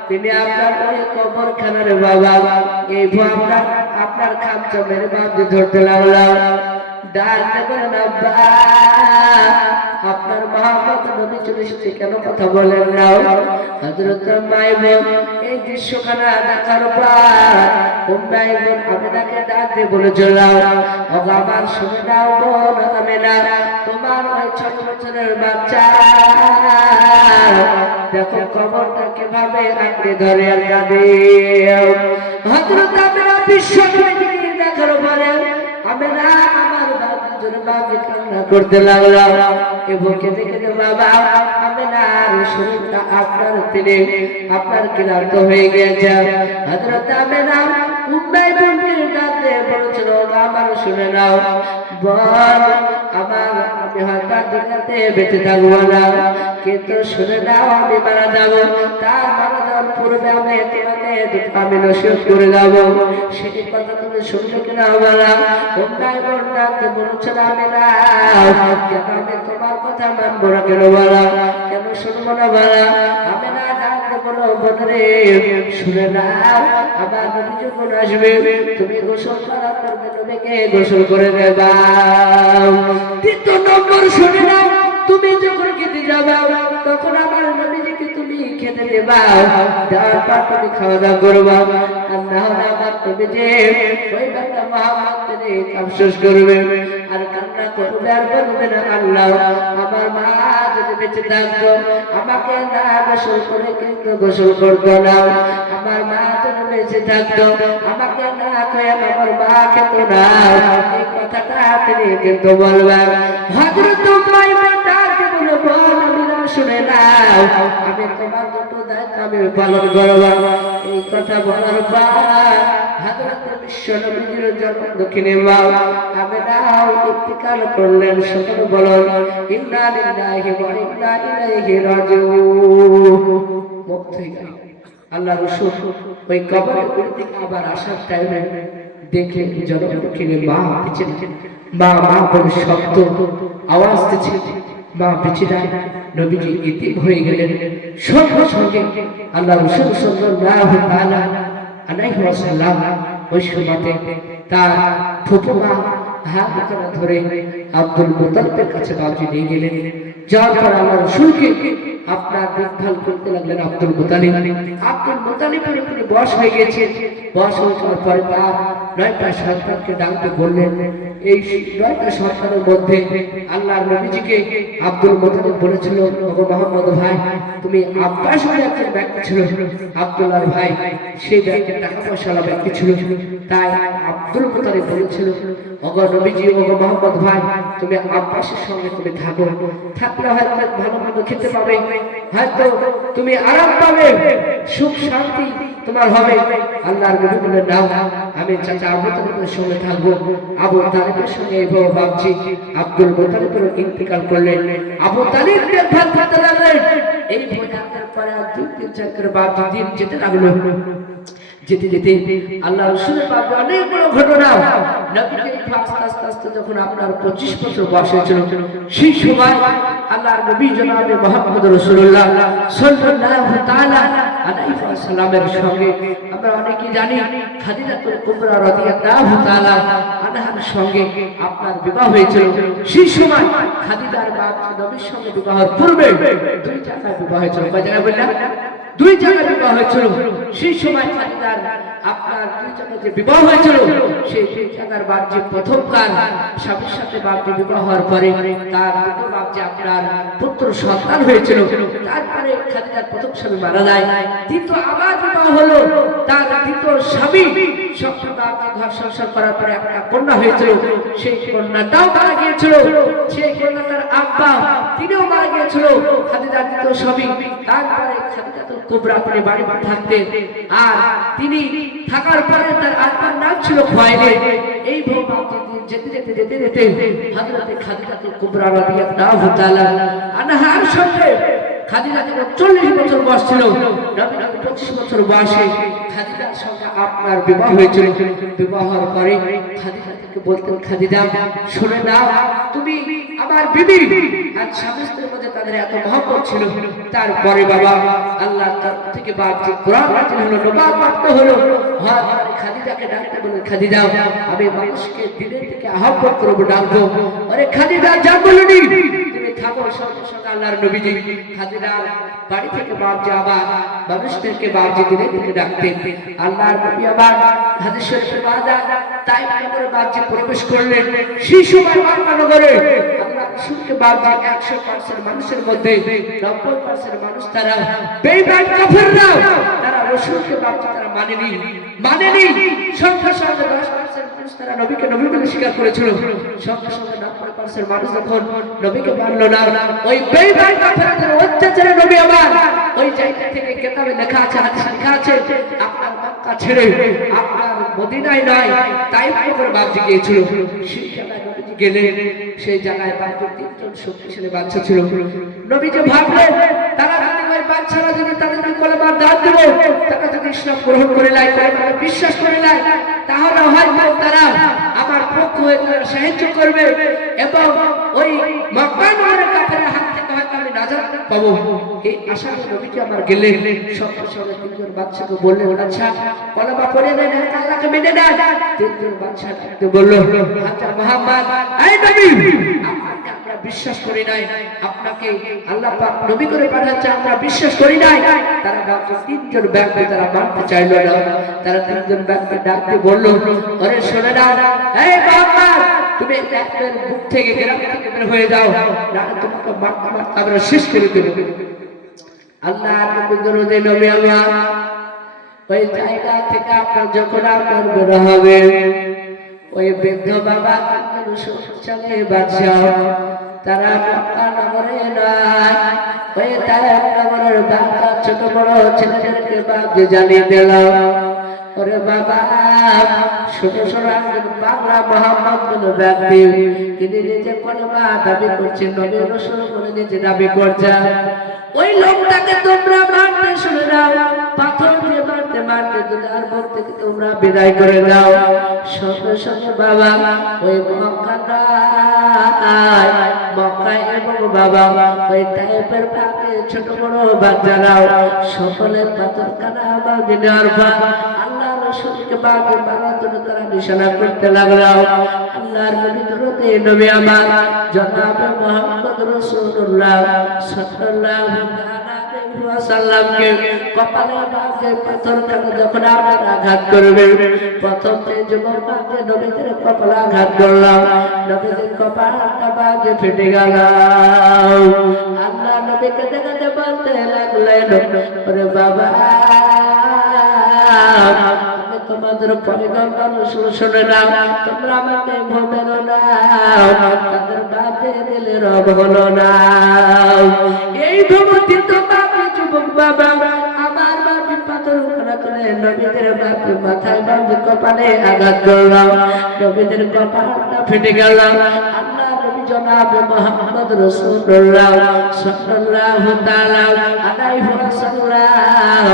তিনি আপনার ওই কবরখানার বাবা এই আপনার আপনার খামচা মেরে বাপকে ধরতে লাগলাম। ডাকতে পারেন আব্বা আপনার মহাপ্রভু নবী চলে এসেছে কেন কথা বলেন না। হযরত মাইমুন এই দৃশ্যখানা দেখার পর মাইমুন আমিনাকে ডাক দিয়ে বলেছিল, ও আমার শুনে নাও বোন আমিনা, তোমার ওই 6 বছরের বাচ্চা দেখো কবরটা কিভাবে আঁকড়ে ধরে আর কাঁদে। হযরত আমিনা বিশ্বনবীকে দেখার পরে আমিনা আমার বাবার জন্য বাবা কান্না করতে লাগলাম এবং কেঁদে কেঁদে বাবা আমিনার শরীরটা আপনার তিনি আপনার ক্লান্ত হয়ে গিয়েছে। হযরত আমিনা উম্মাই বোনকে ডাক দিয়ে বলেছিল, আমার শুনে নাও বল আমার আমি হয়তো দুনিয়াতে বেঁচে থাকবো না, কিন্তু শুনে নাও আমি মারা যাবো, তার মারা যাওয়ার পূর্বে আমি তোমাকে আমি নসিহত করে যাবো, সেই কথা তুমি শুনলে কিনা বলা। উম্মাই বোন ডাকতে বলেছিল আমিনা কেন আমি তোমার কথা মানবো না কেন বলা, কেন শুনবো না বলা। আমিনা ডাকতে বলো বোনরে শুনে নাও আমার নবী যখন আসবে তুমি গোসল করা করবে, নবীকে গোসল করে দেবা। 3 নম্বর শুনে নাও তুমি যখন খেতে যাবা তখন আমার নবীজিকে তুমি খেতে দেবা, দেওয়ার পর তুমি খাওয়া দাওয়া করবা, আর না হলে আমার নবীজি ওই বান্দা মুহাম্মদ তিনি আফসোস করবে আর কান্না করবে আর বলবে না আল্লাহ আমার মা যদি বেঁচে থাকতো আমাকে না গোসল করে কিন্তু গোসল করতো না, আমার মা যদি বেঁচে থাকতো আমাকে না খেয়ে আমার মা খেত না, এই কথাটা তিনি কিন্তু বলবেন। হযরত মাইমুন ডাকতে বলল বল আমিনা শুনে নাও আমি তোমার দুটো দায়িত্ব আমি পালন করব। এই কথা বলার পর হযরত বিশ্বনবীর জন্ম দক্ষিণে মা আমিনা ইন্তিকাল করলেন। সকলে বলেন ইন্না লিল্লাহি ওয়া ইন্না ইলাইহি রাজিউন। মুক্ত হয়ে গেল। আল্লাহ রাসূল ওই কবরের দিকে আবার আসার টাইমে দেখে জন্ম দক্ষিণে মা পিছনে মা মা বলে শব্দ আওয়াজ দিচ্ছে, মা বেঁচে নাই, নবীজি ইতিম হয়ে গেলেন। সঙ্গে সঙ্গে আল্লাহ রাসূল সাল্লাল্লাহু তাআলা আলাইহি ওয়াসাল্লাম ওই সময়তে তার ফুফু মা হাত ধরে আব্দুল মুতালিবের কাছে বাবজি নিয়ে গেলেন। যার পর আল্লাহ রাসূলকে আপনার দেখভাল করতে লাগলেন আব্দুল মুতালিব। আব্দুল মুতালিবের উপরে বয়স হয়ে গেছে, বয়স হয়ে যাওয়ার পরে তার 9টা সন্তানকে ডাকতে বললেন। এই 9টা সন্তানের মধ্যে আল্লাহর নবীজিকে আব্দুল মুতালিব বলেছিল, ওগো মুহাম্মদ ভাই তুমি আব্বাস বলে একটা ব্যক্তি ছিল, আব্দুল্লাহর ভাই সেই ব্যক্তি টাকা পয়সাওয়ালা ব্যক্তি ছিল, তাই আব্দুল মুতালিব বলেছিল ওগো নবীজি ওগো মুহাম্মদ ভাই তুমি আব্বাসের সঙ্গে তুমি থাকো, থাকলে হয়তো ভালো মন্দ খেতে পাবে, হয়তো তুমি আরাম পাবে, সুখ শান্তি তোমার হবে। আল্লাহর নবী বললেন না আমি চাচা আবু তালিবের সঙ্গে থাকবো। আবু তালিবের সঙ্গে এইভাবে ভাবছি আব্দুল মুতালিবের ইন্তিকাল করলেন। আবু তালিব দেখভাল করতে লাগলেন। এই ভোটার পরে 2-3 করে বাদ দিন যেতে লাগলো। যেতে যেতে আল্লাহ রাসূলের পাকে অনেক বড় ঘটনা। নবীকে আস্তে আস্তে আস্তে যখন আপনার 25 বছর বয়স হয়েছিল সেই সময় আল্লাহর নবী জনাবে মুহাম্মদ রাসূলুল্লাহ সাল্লাল্লাহু তাআলা আলাইহি ওয়াসাল্লামের সঙ্গে আমরা অনেকেই জানি খাদিজাতুল কুবরা রাদিয়াল্লাহু তাআলা আনহার সঙ্গে আপনার বিবাহ হয়েছিল। সেই সময় খাদিজার বাপ নবীর সঙ্গে বিবাহের পূর্বে 2 জায়গায় বিবাহ হয়েছিল। কয় জায়গায় বললাম? 2 জায়গায় বিবাহ হয়েছিল। সেই সময় খাদিজার আপনার 2 জায়গায় যে বিবাহ হয়েছিল সেই 2 জায়গার বাপ যে প্রথমবার স্বামীর সাথে বাপ যে বিবাহ হওয়ার পরে তার দুটো বাপ যে আপনার পুত্র সন্তান হয়েছিল, তারপরে খাদিজার প্রথম স্বামী মারা যায়, দ্বিতীয় আবার বিবাহ হলো, তার দ্বিতীয় স্বামী সপ্তম বাপ যে ঘর সংসার করার পরে একটা কন্যা হয়েছিল, সেই কন্যাটাও মারা গিয়েছিল। সেই কন্যাটার আব্বা তিনিও মারা গিয়েছিল, খাদিজার দ্বিতীয় স্বামী। তারপরে খাদিজাতুল কুবরা তিনি বাড়িতে থাকতেন, আর তিনি থাকার পরে তার আব্বার নাম ছিল খুয়াইলিদ। এই ভূমাতে যেতে যেতে যেতে যেতে হযরতে খাদিজাতুল কুবরা রাদিয়াল্লাহু তাআলা আনহার সঙ্গে খাদিজার 40 বছর বয়স ছিল, নবীর 25 বছর বয়সে খাদিজার সঙ্গে আপনার বিবাহ হয়েছিল। বিবাহের পরে খাদিজাকে বলতেন, খাদিজা শুনে নাও, তুমি আমার বিবি। আর স্বামী স্ত্রীর মধ্যে তাদের এত মহব্বত ছিল। তারপরে বাবা আল্লাহ তরফ থেকে বাপজি কোরআন নাযিল হলো, নবাব প্রাপ্ত হলো। হ্যাঁ, খাদিজাকে ডাকতে বলেন, খাদিজা আমি মানুষকে দিনের থেকে আহ্বান করব, ডাকবো। আরে খাদিজা যা বলুনি তুমি থাকো। সঙ্গে সঙ্গে আল্লাহর নবীজি খাদিজার বাড়ি থেকে বাপজি আবার মানুষদেরকে বাপজি দিনের থেকে ডাকতেন। আল্লাহর নবী আবার হাদিস শরীফে বাদা তাইফ নগরে বাপজি প্রবেশ করলেন। সেই সময় মক্কা নগরে আল্লাহ রাসূলকে বাপজি 100% মানুষের মধ্যে 90% মানুষ তারা বেঈমান কাফেররা, তারা রাসূলকে বাপজি তারা মানেনি। সঙ্গে সঙ্গে 10% মানুষ তারা নবীকে নবী বলে স্বীকার করেছিল। সঙ্গে সঙ্গে 90% মানুষ যখন নবীকে মানলো না, ওই বেঈমান কাফেরদের অত্যাচারে নবী আবার ওই জায়গা থেকে কিতাবে লেখা আছে, হাদিসে লেখা আছে, আপনার মক্কা ছেড়ে আপনার মদিনায় নয় তাইফ নগরে বাপজি গিয়েছিল। সেই জায়গায় নবীজি গেলেন। সেই জায়গায় বাপজির 3জন শক্তিশালী বাদশা ছিল। নবীজি ভাবলেন তারা যদি ওই বাদশারা যদি তাদেরকে কলেমার দাওয়াত দেবে, তারা যদি ইসলাম গ্রহণ করে নেয়, কলেমাকে বিশ্বাস করে নেয়, তাহলে হয়তো তারা আমার পক্ষ হয়ে তারা সাহায্য করবে এবং ওই মক্কা নগরের কাফেরের হাত থেকে হয়তো আমি নাজাত পাবো। এই আশা করে নবীজি আমার গেলেন। সঙ্গে সঙ্গে 3জন বাদশাকে বললেন, আচ্ছা কলেমা পড়ে নেন, আল্লাহকে মেনে নেন। 3জন বাদশা বলল, আচ্ছা মুহাম্মদ, এই নবী আপনাকে আমরা বিশ্বাস করি নাই, আপনাকে আল্লাহ পাক নবী করে পাঠাচ্ছে আমরা বিশ্বাস করি নাই। তারা বাপজি 3জন ব্যক্তি তারা মানতে চাইল না। তারা 3জন ব্যক্তি ডাকতে বলল, আরে শুনে নাও, এই মুহাম্মদ তুমি একবার বুক থেকে গ্রাম থেকে বের হয়ে যাও, না তোমাকে মারতে মারতে আমরা শেষ করে দেব। আল্লাহর নবী দরুদে নবী আমার ওই জায়গা থেকে আপনার যখন আপনার বের হবে, ওই বৃদ্ধ বাবা শক্তিশালী বাদশাহ তারা মক্কা নগরে নয়, ওই তাইফ নগরের বাচ্চা ছোট বড় ছেলেদেরকে বাপজি জানিয়ে দিল, ওরে বাবা ছোট ছোট একজন বাংলা মোহাম্মদ কোন ব্যক্তি তিনি নিজে কলেমা দাবি করছেন, নবী রাসূল বলে নিজে দাবি করছেন। ওই লোকটাকে তোমরা মারতে শুনে নাও, পাথর দিয়ে মারতে মারতে দুনিয়ার বুক থেকে তোমরা বিদায় করে দাও। সঙ্গে সঙ্গে বাবা ওই মক্কায় এবং বাবা ওই তাইফের পাকে ছোট বড় বাচ্চারাও সকলের পাথর কানা আমার নেওয়ার পর আল্লাহ রাসূলকে বাগে মারার জন্য তারা নিশানা করতে লাগলো। আল্লাহর নবী দরুদে নবী আমার জনাব মুহাম্মদ রাসূলুল্লাহ সাল্লাল্লাহু আলাইহি ওয়াসাল্লামকে কপালে বাগে পাথর কানা যখন আঘাত করবে, প্রথম যে যুবক বাগে নবীদের কপালে আঘাত করলো, নবীদের কপালটা বাগে ফেটে গেল। আল্লাহ নবীকে দেখতে বলতে লাগলেন, ওরে বাবা আমি তোমাদের পয়গম্বর শুনে নাও, তোমরা আমাকে ভোবেন না, তাদের বাপে দিলে রব হলো না। এই ভবতি তো বাপে যুবক বাবা আমার বাপে পাথর খানা করে নবীদের বাপে মাথায় বাপে কপালে আঘাত করলো, নবীদের কপালটা ফেটে গেল। আল্লাহ নবী জনাব মুহাম্মদ রাসূলুল্লাহ সাল্লাল্লাহু তাআলা আলাইহি ওয়াসাল্লাম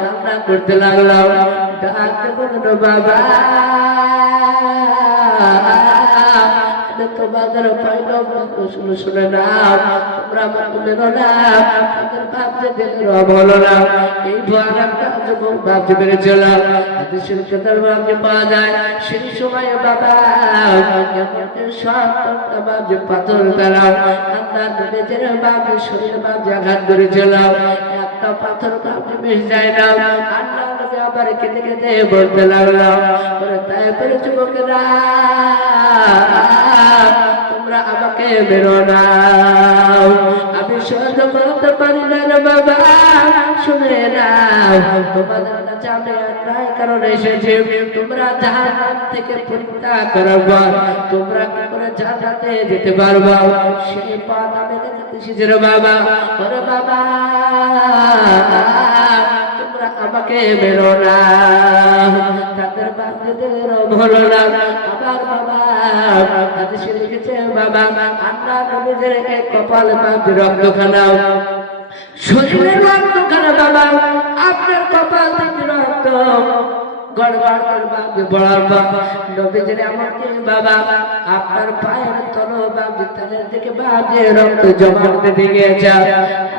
কান্না করতে লাগলো, ডাকতে বলল, বাবা তোমাদের পয়গম্বর রাসূল শুনে নাও, তোমরা আমাকে মেনো না, তাদের বাপকে দিলে রব হলো না। এই ভয়ানকটা যখন বাপকে বেড়ে চল হাদিসের কেতার বাপকে পাওয়া যায়। সেই সময় বাবা সত্তরটা বাপকে পাথর তারাও আল্লাহ নবীর বাপের শরীরে বাপকে আঘাত করেছিল, একটা পাথর বাপকে বেশ যায় না। আল্লাহ নবী আবার কেঁদে কেঁদে বলতে লাগলো, ওরে তাইফের যুবকেরা তোমরা আমাকে মেরো না, আমি সহ্য করতে পারি না রে বাবা, শুনে নাও তোমাদের কাছে আমি অন্যায় কারণে এসেছি। তোমরা জাহান্নাম থেকে পরিত্যাগ করার পর তোমরা কি করে জান্নাতে যেতে পারবো সেই পথ আমি দেখাতেছি রে বাবা। ওরে বাবা তোমরা আমাকে মেরো না, তাদের বাপদের রব হলো না, আমার হাদিসে লিখেছে বাবা আল্লাহ নবীদের এক কপালে পাঁচ রক্তখানা শরীরের রক্তখানা বাবা আপনার কপাল থেকে রক্ত গড়গড় করে বাজে বড়ার বাবা নবীদের এমনকি বাবা আপনার পায়ের তলো বাজে তালের দিকে বাজে রক্ত জমা হতে গিয়েছে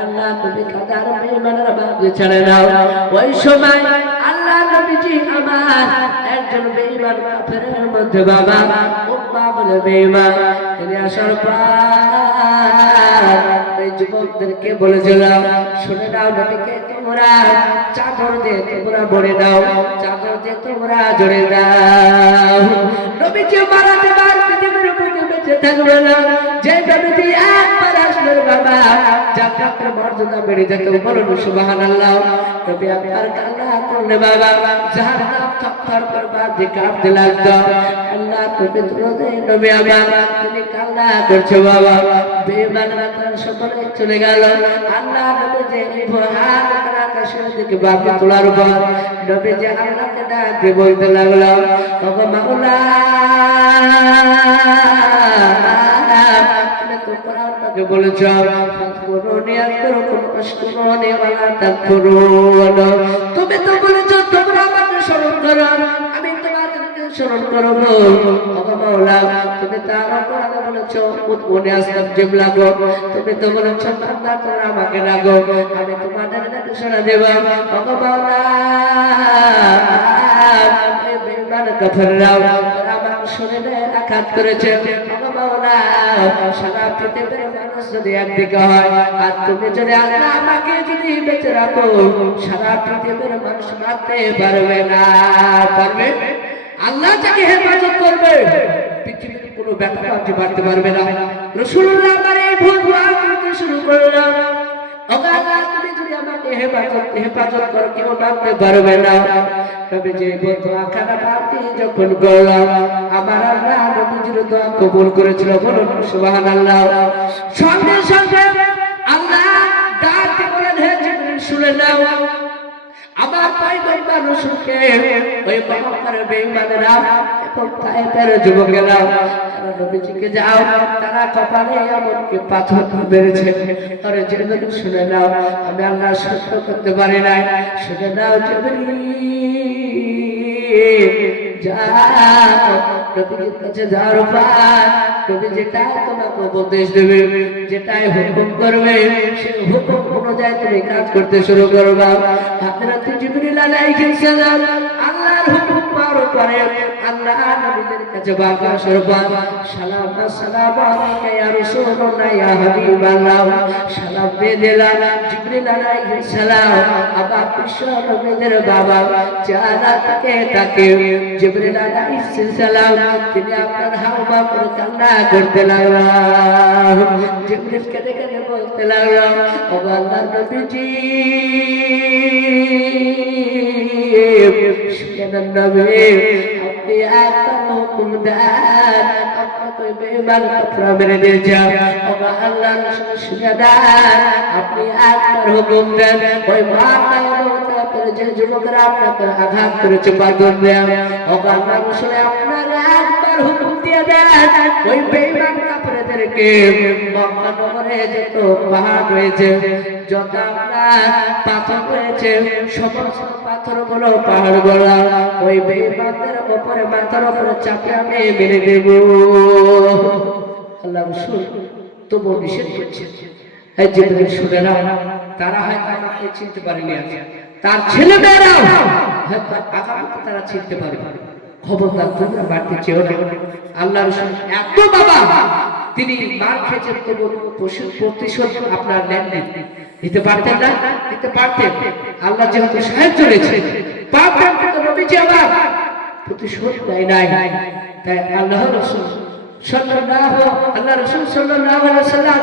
আল্লাহ নবী কাদার বেঈমানের বাজে ছেড়ে নাও ওই সময় আল্লাহ নবীজি আমার একজন বেঈমান কাফেরের মধ্যে বাবা উম্মা বলে বেঈমান তিনি আসার পর এই যুবকদেরকে বলেছিলাম শুনে নাও নবীকে তোমরা চাদর দিয়ে তোমরা ভরে দাও চাদর দিয়ে তোমরা জড়ে দাও নবীকে মারাতে বার পৃথিবীর বুকে বেঁচে থাকবে না যে নবীজি একবার আসলেন বাবা জান্নাতের মর্যাদা বেড়ে যেত বলুন সুবহানাল্লাহ নবী আপনার কান্না করলে বাবা জাহান্নাম থরথর করে বাজে কাঁপতে লাগতো আল্লাহ তুমি তুলে নবী আমার তিনি কান্না করছে বাবা বেঈমানরা তারা সকলে চলে গেল আল্লাহ নবী যে এই ভয়ান আকাশের দিকে বাবা তোলার পর নবী যে আল্লাহকে ডাক দিয়ে বলতে লাগলো ওগো মাওলা তুমি তো কোরআনকে বলেছো ফাকুরুনি আযকুরুকুম ওয়াশকুরুনি ওয়ালা তাকফুরুন তুমি তো বলেছো তোমরা আমাকে স্মরণ করো আমি তোমাদেরকে স্মরণ করব ওগো মাওলা তুমি তার কোরআনে বলেছো উদউনি আস্তাবজিব লাগো তুমি তো বলেছো বান্দা তোমরা আমাকে লাগো আমি তোমাদের শোনা দেব ওগো মাওলা এই বেঈমান কাফেররাও তারা আমার শরীরে আঘাত করেছে ওগো মাওলা সারা পৃথিবীর মানুষ যদি একদিকে হয় আর তুমি যদি আল্লাহ আমাকে যদি বেঁচে রাখো সারা পৃথিবীর মানুষ মারতে পারবে না পারবে আল্লাহ তাকে হেফাজত করবে পৃথিবীর কোনো ব্যাপার আপনি মারতে পারবে না রাসূলুল্লাহ আমার এই ভুল দোয়া করতে শুরু করলাম ওগো আল্লাহ তুমি যদি আমাকে হেফাজত করো কেউ মারতে পারবে না তবে যে দোয়া খানা পাতি যখন করলাম আমার আল্লাহ নবীজির দোয়া কবুল করেছিল বলুন সুবহানাল্লাহ সঙ্গে সঙ্গে আল্লাহ ডাক দিয়ে বলেন হে জিবরিল শুনে নাও আমার পয়গম্বর রাসূলকে ওই মক্কার বেঈমানেরা এবং তায়েফের যুবকেরা তারা নবীজিকে যাও তারা কপালে এমনকি পাথর মেরেছে আরে জিবরিল শুনে নাও আমি আল্লাহ সত্য করতে পারি না শুনে নাও জিবরিল যাও নবীজির কাছে যাওয়ার পর নবী যেটাই তোমাকে উপদেশ দেবে যেটাই হুকুম করবে সেই হুকুম অনুযায়ী তুমি কাজ করতে শুরু করবা হযরত জিবরিল আলাইহিস সালাম আল্লাহর হুকুম পাওয়ার পরে আল্লাহ নবীদের কাছে বাবা সরবার সালাম আসসালামু আলাইকা ইয়া রাসূলুল্লাহ ইয়া হাবিবাল্লাহ সালাম দিয়ে দিলেন জিবরিল আলাইহিস সালাম আবার বিশ্ব নবীদের বাবা যারা তাকে জিবরিল আলাইহিস সালাম তিনি আপনার হাওয়া করে কান্না করতে লাগলেন জিবরিল কেঁদে কেঁদে বলতে লাগলেন ও আল্লাহর নবীজি শুনেন নবী আপনি একটা হুকুম দেন আপনাকে বেঈমান কাফের মেরে দিয়েছে ও আল্লাহর রাসূল শুনে দেন আপনি একটা হুকুম দেন ওই মাতায় কাফের যে যুবকরা আপনাকে আঘাত করেছে পাথর দিয়ে ও আল্লাহর রাসূল আপনারা একবার হুকুম দিয়ে দেন ওই বেঈমান কাফেরদেরকে মক্কা নগরে যত পাহাড় রয়েছে যত আপনার পাথর রয়েছে সমস্ত পাথরগুলো পাহাড়গুলো ওই বেঈমানদের উপরে মাথার উপরে চাপে আমি মেরে দেব আল্লাহ রাসূল তবু নিষেধ করছে এই জিবরিল শুনে না তারা হয়তো আমাকে চিনতে পারেনি তার ছেলেমেয়েরাও হয়তো আগামীতে তারা চিনতে পারবে খবরদার তোমরা বাড়তে চেও না আল্লাহ রাসূল এত বাবা তিনি মার খেয়েছেন তবু প্রতিশোধ আপনার নেননি দিতে পারতেন না দিতে পারতেন আল্লাহ যেহেতু সাহায্য করেছে পারতেন কিন্তু নবীজি আবার প্রতিশোধ নেয় নাই তাই আল্লাহ রাসূল সাল্লাল্লাহু আলাইহি ওয়াসাল্লাম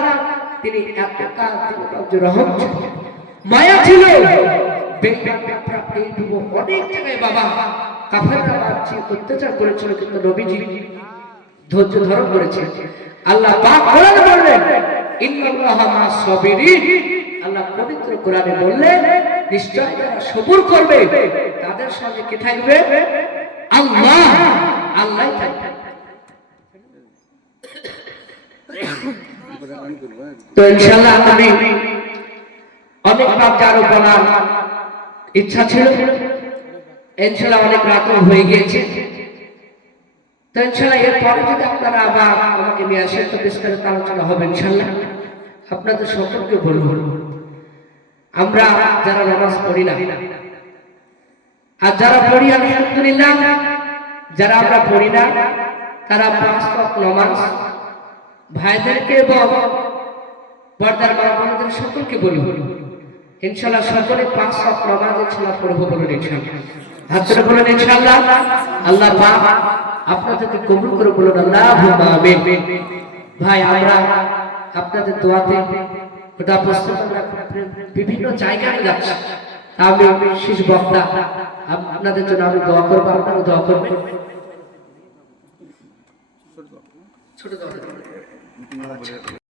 তিনি এতটা রহম মায়া ছিল অনেক জায়গায় বাবা কাফেররা বাচ্চা অত্যাচার করেছিল কিন্তু নবীজি ধৈর্য ধারণ করেছে আল্লাহ পাক কোরআনে বললেন ইন্নাল্লাহা মা'আস সাবিরিন আল্লাহ পবিত্র কোরআনে বললেন নিশ্চয় যারা সবর করবে তাদের সঙ্গে কে থাকবে আল্লাহ আল্লাহই থাকবে তো ইনশাআল্লাহ আমি অনেক রাত আরো বলার ইচ্ছা ছিল, ইনশাআল্লাহ অনেক রাত হয়ে গিয়েছে। তো ইনশাআল্লাহ এরপরে যদি আপনারা আবার আমাকে নিয়ে আসেন তো বিস্তারিত আলোচনা হবে ইনশাআল্লাহ। আপনাদের সকলকে বলবো, আমরা যারা নামাজ পড়ি না আর যারা পড়ি আলহামদুলিল্লাহ, যারা আমরা পড়ি না তারা 5 ওয়াক্ত নামাজ ভাইদেরকে এবং পর্দার মা বোনদের সকলকে বলবো ইনশাআল্লাহ সকলে 5 ওয়াক্ত নামাজ ইনশাআল্লাহ পড়বো বলুন ইনশাআল্লাহ। হাত ধরে বলুন ইনশাআল্লাহ। আল্লাহ পাক আপনাদেরকে কবুল করে বলুন আল্লাহুম্মা আমিন। ভাই আমরা আপনাদের দোয়াতে ওটা প্রস্তুত আমরা বিভিন্ন জায়গায় যাচ্ছি। আমি শেষ বক্তা, আপনাদের জন্য আমি দোয়া করবো, আপনারা দোয়া করবেন। ছোট দোয়া।